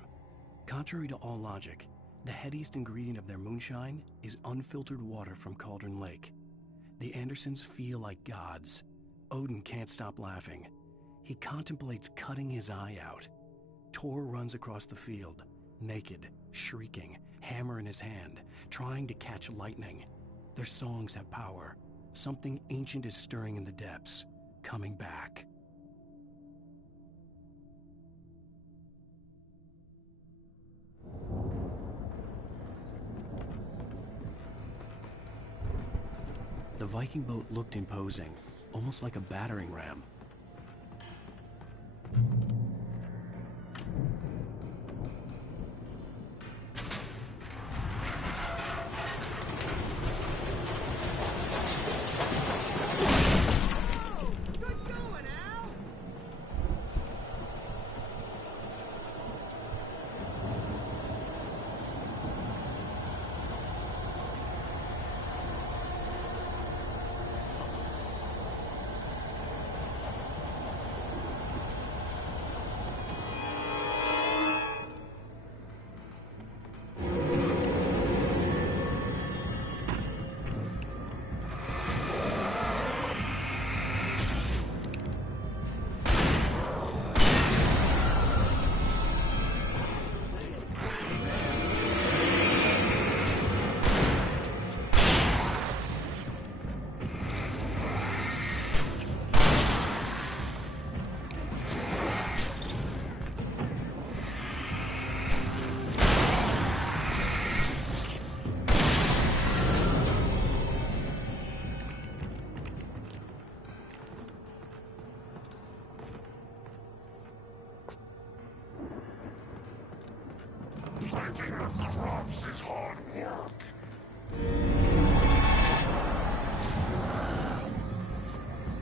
Contrary to all logic, the headiest ingredient of their moonshine is unfiltered water from Cauldron Lake. The Andersons feel like gods. Odin can't stop laughing. He contemplates cutting his eye out. Tor runs across the field, naked, shrieking, hammer in his hand, trying to catch lightning. Their songs have power. Something ancient is stirring in the depths, coming back. The Viking boat looked imposing, almost like a battering ram. Planting the crops is hard work.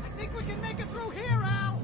I think we can make it through here, Al!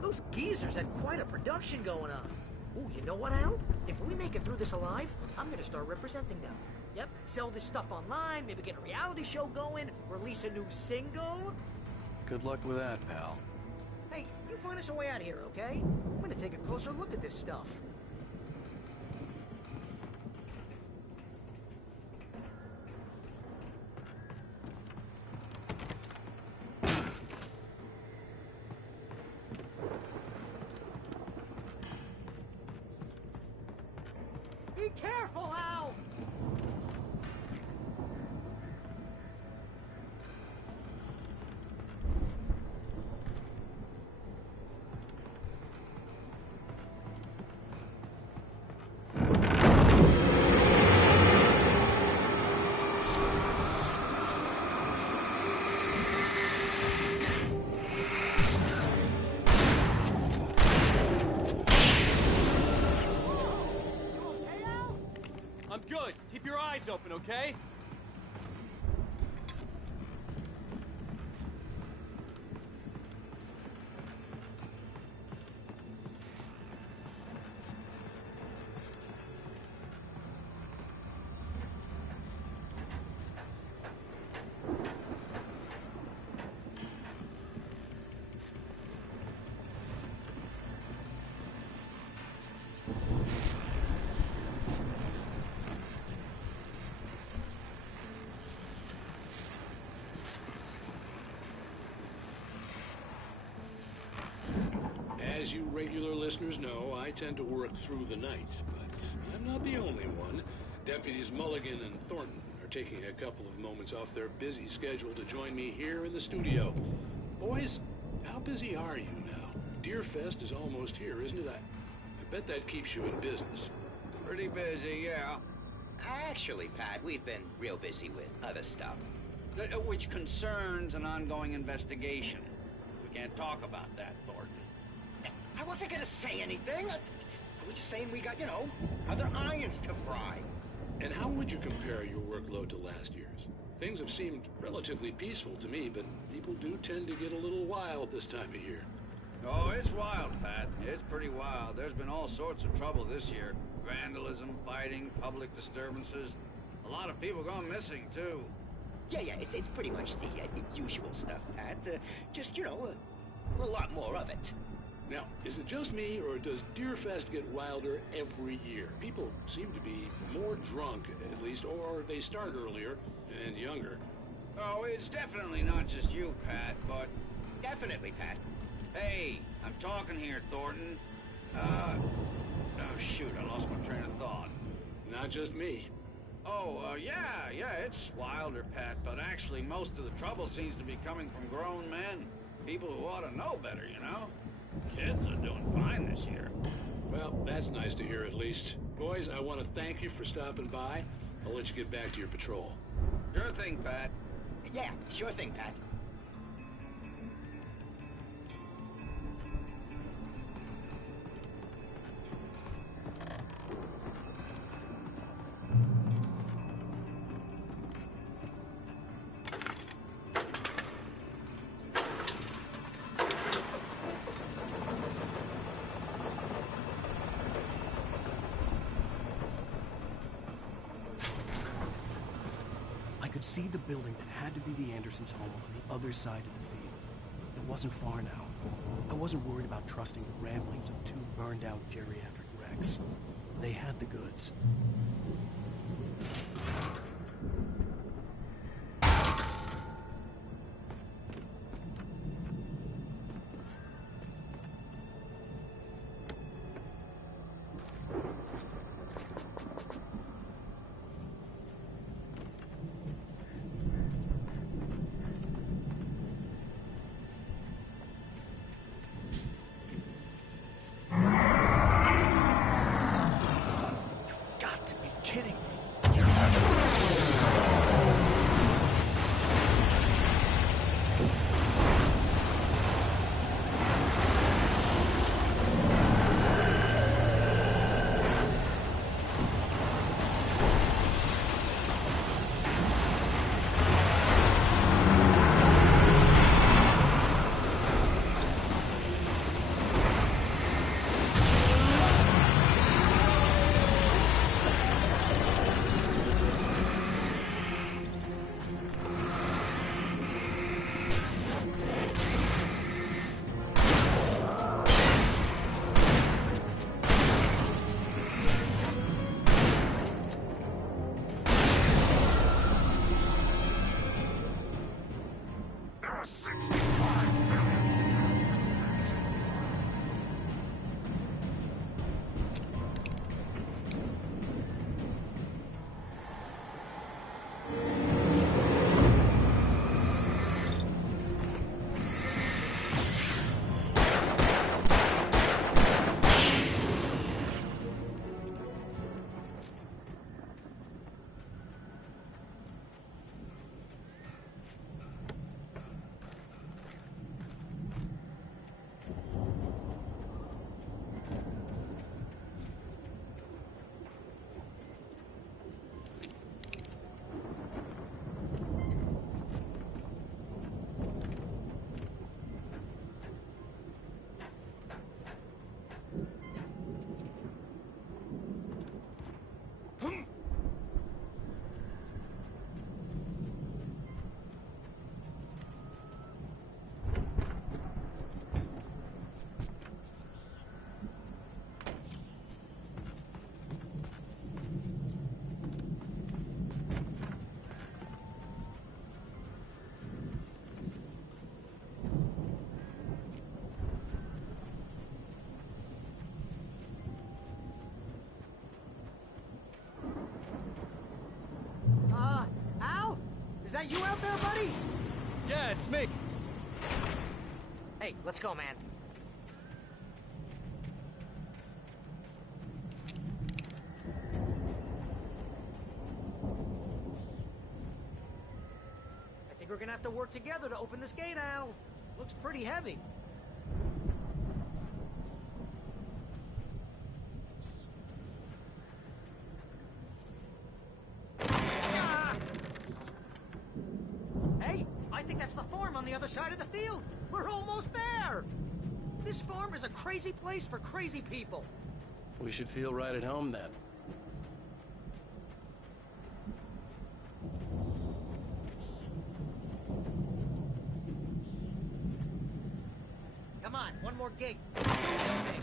Those geezers had quite a production going on. Ooh, you know what, Al? If we make it through this alive, I'm gonna start representing them. Yep, sell this stuff online, maybe get a reality show going, release a new single. Good luck with that, pal. Hey, you find us a way out of here, okay? I'm gonna take a closer look at this stuff. Be careful, Al! Keep your eyes open, okay? As you regular listeners know, I tend to work through the night, but I'm not the only one. Deputies Mulligan and Thornton are taking a couple of moments off their busy schedule to join me here in the studio. Boys, how busy are you now? Deerfest is almost here, isn't it? I bet that keeps you in business. Pretty busy, yeah. Actually, Pat, we've been real busy with other stuff, which concerns an ongoing investigation. We can't talk about that, Thornton. I wasn't gonna say anything. I was just saying we got, other irons to fry. And how would you compare your workload to last year's? Things have seemed relatively peaceful to me, but people do tend to get a little wild this time of year. Oh, it's wild, Pat. It's pretty wild. There's been all sorts of trouble this year. Vandalism, fighting, public disturbances. A lot of people gone missing, too. Yeah, it's pretty much the usual stuff, Pat. Just, a lot more of it. Now, is it just me, or does Deerfest get wilder every year? People seem to be more drunk, at least, or they start earlier and younger. Oh, it's definitely not just you, Pat, but... Definitely, Pat. Hey, I'm talking here, Thornton. Oh, shoot, I lost my train of thought. Not just me. Oh, yeah, it's wilder, Pat, but actually most of the trouble seems to be coming from grown men. People who ought to know better, Kids are doing fine this year. Well, that's nice to hear at least. Boys, I want to thank you for stopping by. I'll let you get back to your patrol. Sure thing, Pat. Yeah, sure thing, Pat. See the building that had to be the Andersons' home on the other side of the field. It wasn't far now. I wasn't worried about trusting the ramblings of two burned-out geriatric wrecks. They had the goods. that you out there, buddy? Yeah, it's me. Hey, let's go, man. I think we're gonna have to work together to open this gate, Al. Looks pretty heavy. Hey, I think that's the farm on the other side of the field. We're almost there. This farm is a crazy place for crazy people. We should feel right at home then. Come on, one more gate. Let's do this thing.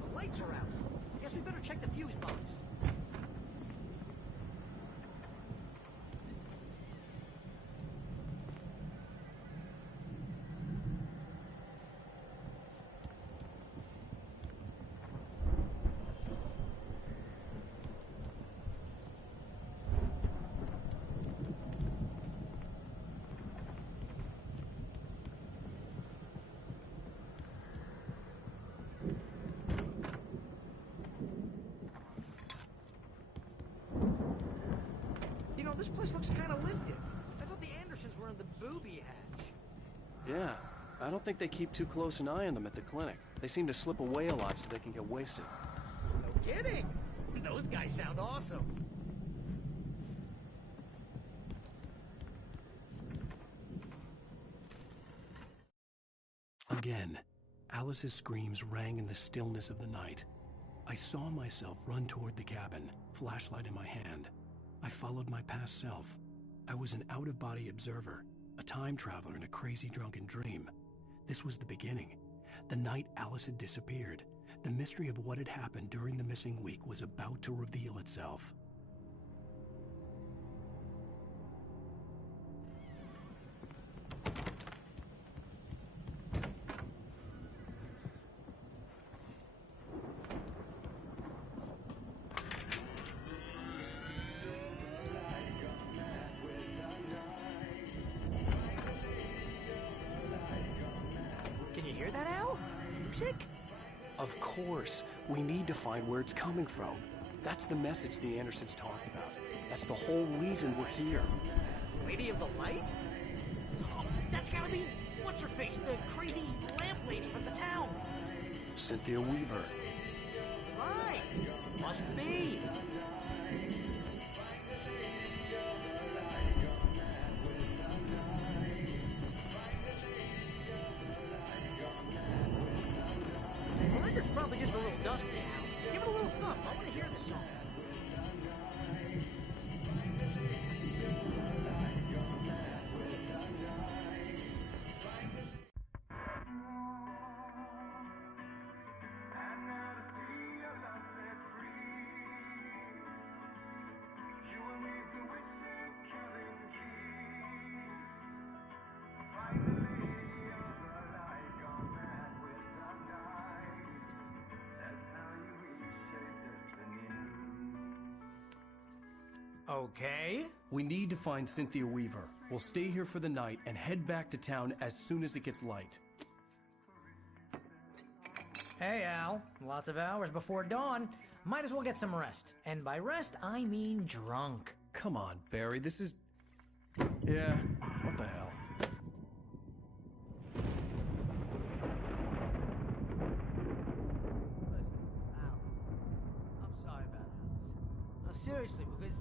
The lights are out. Guess we better check the fuse box. You know, this place looks kind of lived in. I thought the Andersons were in the booby hatch. Yeah, I don't think they keep too close an eye on them at the clinic. They seem to slip away a lot so they can get wasted. No kidding. Those guys sound awesome. Again, Alice's screams rang in the stillness of the night. I saw myself run toward the cabin, flashlight in my hand. I followed my past self. I was an out-of-body observer, a time traveler in a crazy drunken dream. This was the beginning. The night Alice had disappeared. The mystery of what had happened during the missing week was about to reveal itself. Can you hear that, Al? Music? Of course. We need to find where it's coming from. That's the message the Andersons talked about. That's the whole reason we're here. Lady of the Light? Oh, that's gotta be... what's-her-face, the crazy lamp lady from the town. Cynthia Weaver. Right. Must be. The record's probably just a little dusty now. Give it a little thump. I want to hear this song. Okay. We need to find Cynthia Weaver. We'll stay here for the night and head back to town as soon as it gets light. Hey, Al. Lots of hours before dawn. Might as well get some rest. And by rest, I mean drunk. Come on, Barry, this is... Yeah, what the hell? I'm sorry about Alice. No, seriously, because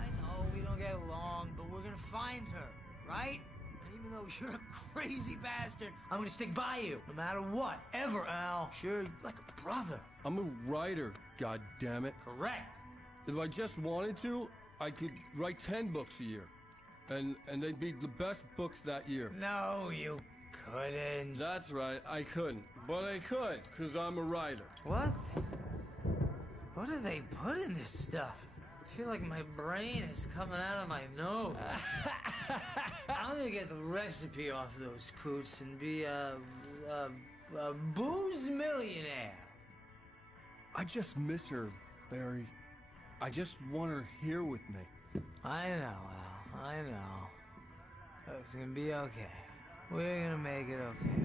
I know we don't get along, but we're gonna find her, right? And even though you're a crazy bastard, I'm gonna stick by you, no matter what, ever, Al. Sure, you're like a brother. I'm a writer, goddammit. Correct. If I just wanted to, I could write 10 books a year. And they'd be the best books that year. No, you couldn't. That's right, I couldn't. But I could, because I'm a writer. What? What do they put in this stuff? feel like my brain is coming out of my nose. I'm gonna get the recipe off those coots and be a booze millionaire. I just miss her, Barry. I just want her here with me. I know, Al. I know. It's gonna be okay. We're gonna make it okay.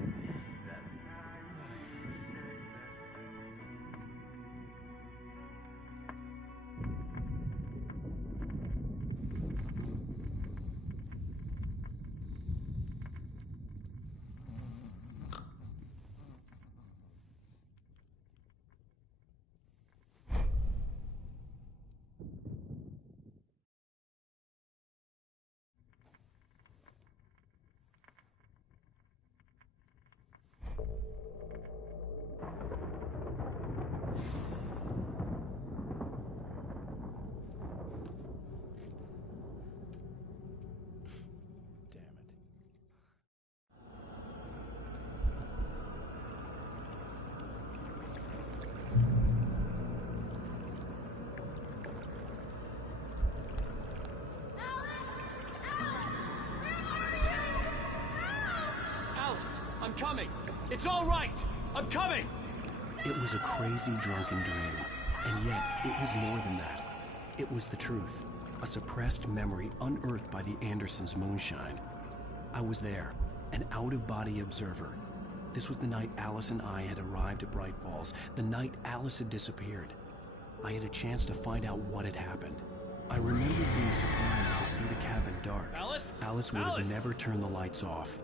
I'm coming! It's all right! I'm coming! It was a crazy drunken dream, and yet it was more than that. It was the truth, a suppressed memory unearthed by the Andersons' moonshine. I was there, an out-of-body observer. This was the night Alice and I had arrived at Bright Falls, the night Alice had disappeared. I had a chance to find out what had happened. I remembered being surprised to see the cabin dark. Alice would have never turned the lights off.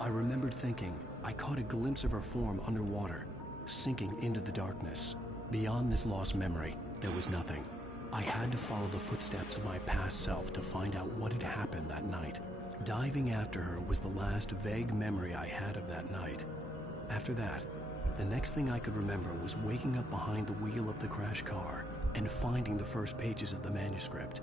I remembered thinking I caught a glimpse of her form underwater, sinking into the darkness. Beyond this lost memory, there was nothing. I had to follow the footsteps of my past self to find out what had happened that night. Diving after her was the last vague memory I had of that night. After that, the next thing I could remember was waking up behind the wheel of the crashed car and finding the first pages of the manuscript.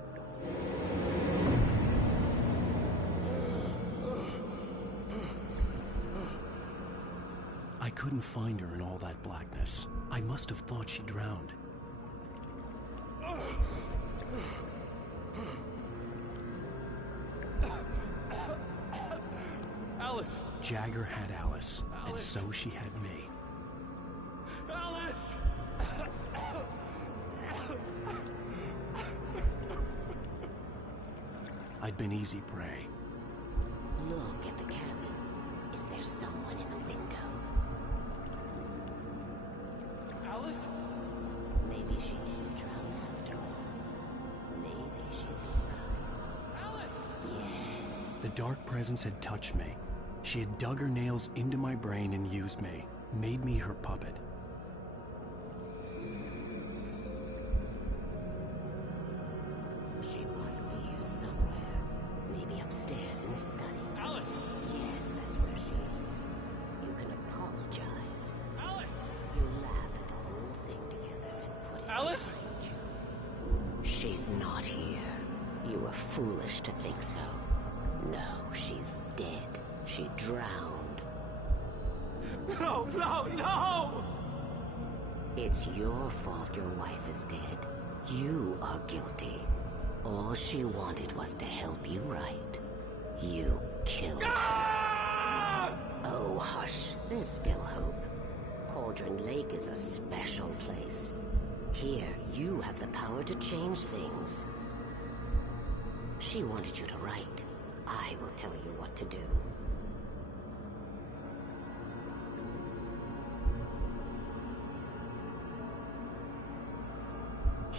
I couldn't find her in all that blackness. I must have thought she drowned. Alice! Jagger had Alice, and so she had me. Alice! I'd been easy prey. Look at the cabin. Is there someone in the window? Alice? Maybe she didn't drown after all. Maybe she's inside. Alice! Yes. The dark presence had touched me. She had dug her nails into my brain and used me, made me her puppet. She must be here somewhere. Maybe upstairs in the study. Alice! Yes, that's where she is. You can apologize. Alice! You laugh at the whole thing together and put it Alice! behind you. She's not here. You were foolish to think so. No, she's dead. She drowned. No, no, no! It's your fault your wife is dead. You are guilty. All she wanted was to help you right. You killed her. Oh, hush. There's still hope. Cauldron Lake is a special place. Here, you have the power to change things. She wanted you to write. I will tell you what to do.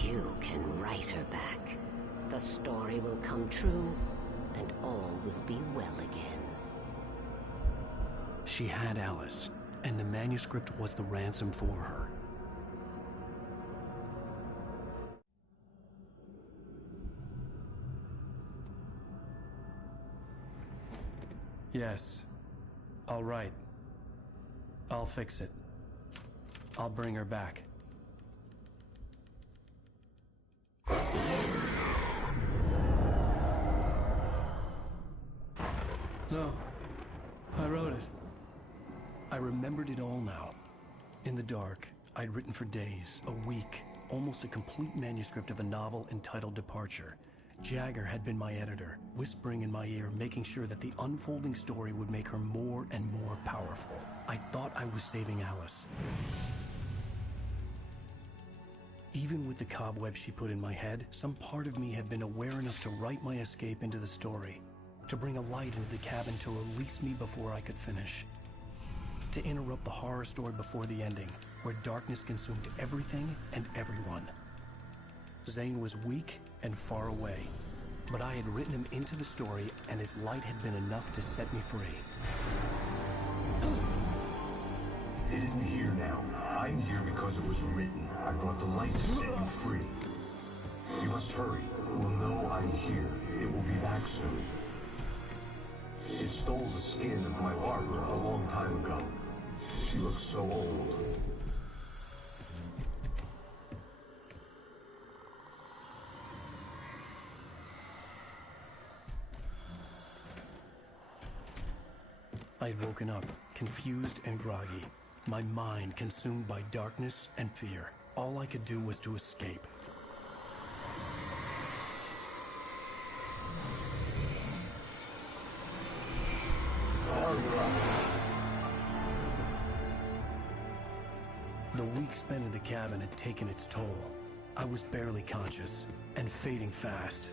You can write her back. The story will come true, and all will be well again. She had Alice, and the manuscript was the ransom for her. Yes. All right. I'll fix it. I'll bring her back. No. I wrote it. I remembered it all now. In the dark, I'd written for days, a week, almost a complete manuscript of a novel entitled Departure. Jagger had been my editor, whispering in my ear, making sure that the unfolding story would make her more and more powerful. I thought I was saving Alice. Even with the cobweb she put in my head, some part of me had been aware enough to write my escape into the story, to bring a light into the cabin to release me before I could finish, to interrupt the horror story before the ending, where darkness consumed everything and everyone. Zane was weak and far away, but I had written him into the story, and his light had been enough to set me free. It isn't here now. I'm here because it was written. I brought the light to set you free. You must hurry. It will know I'm here. It will be back soon. It stole the skin of my Barbara a long time ago. She looks so old. I had woken up, confused and groggy, my mind consumed by darkness and fear. All I could do was to escape. The week spent in the cabin had taken its toll. I was barely conscious, and fading fast.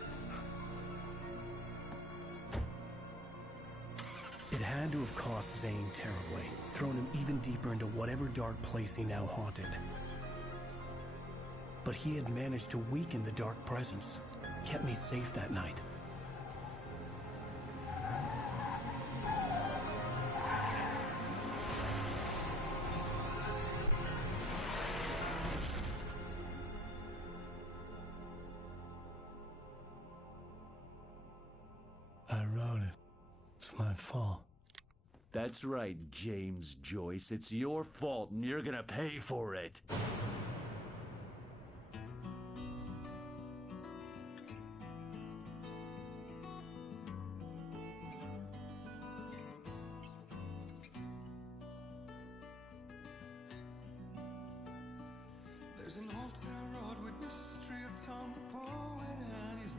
It had to have cost Zane terribly, thrown him even deeper into whatever dark place he now haunted. But he had managed to weaken the dark presence, kept me safe that night. I wrote it. It's my fault. That's right, James Joyce. It's your fault, and you're gonna pay for it. There's an old town road with mystery of Tom the poet and his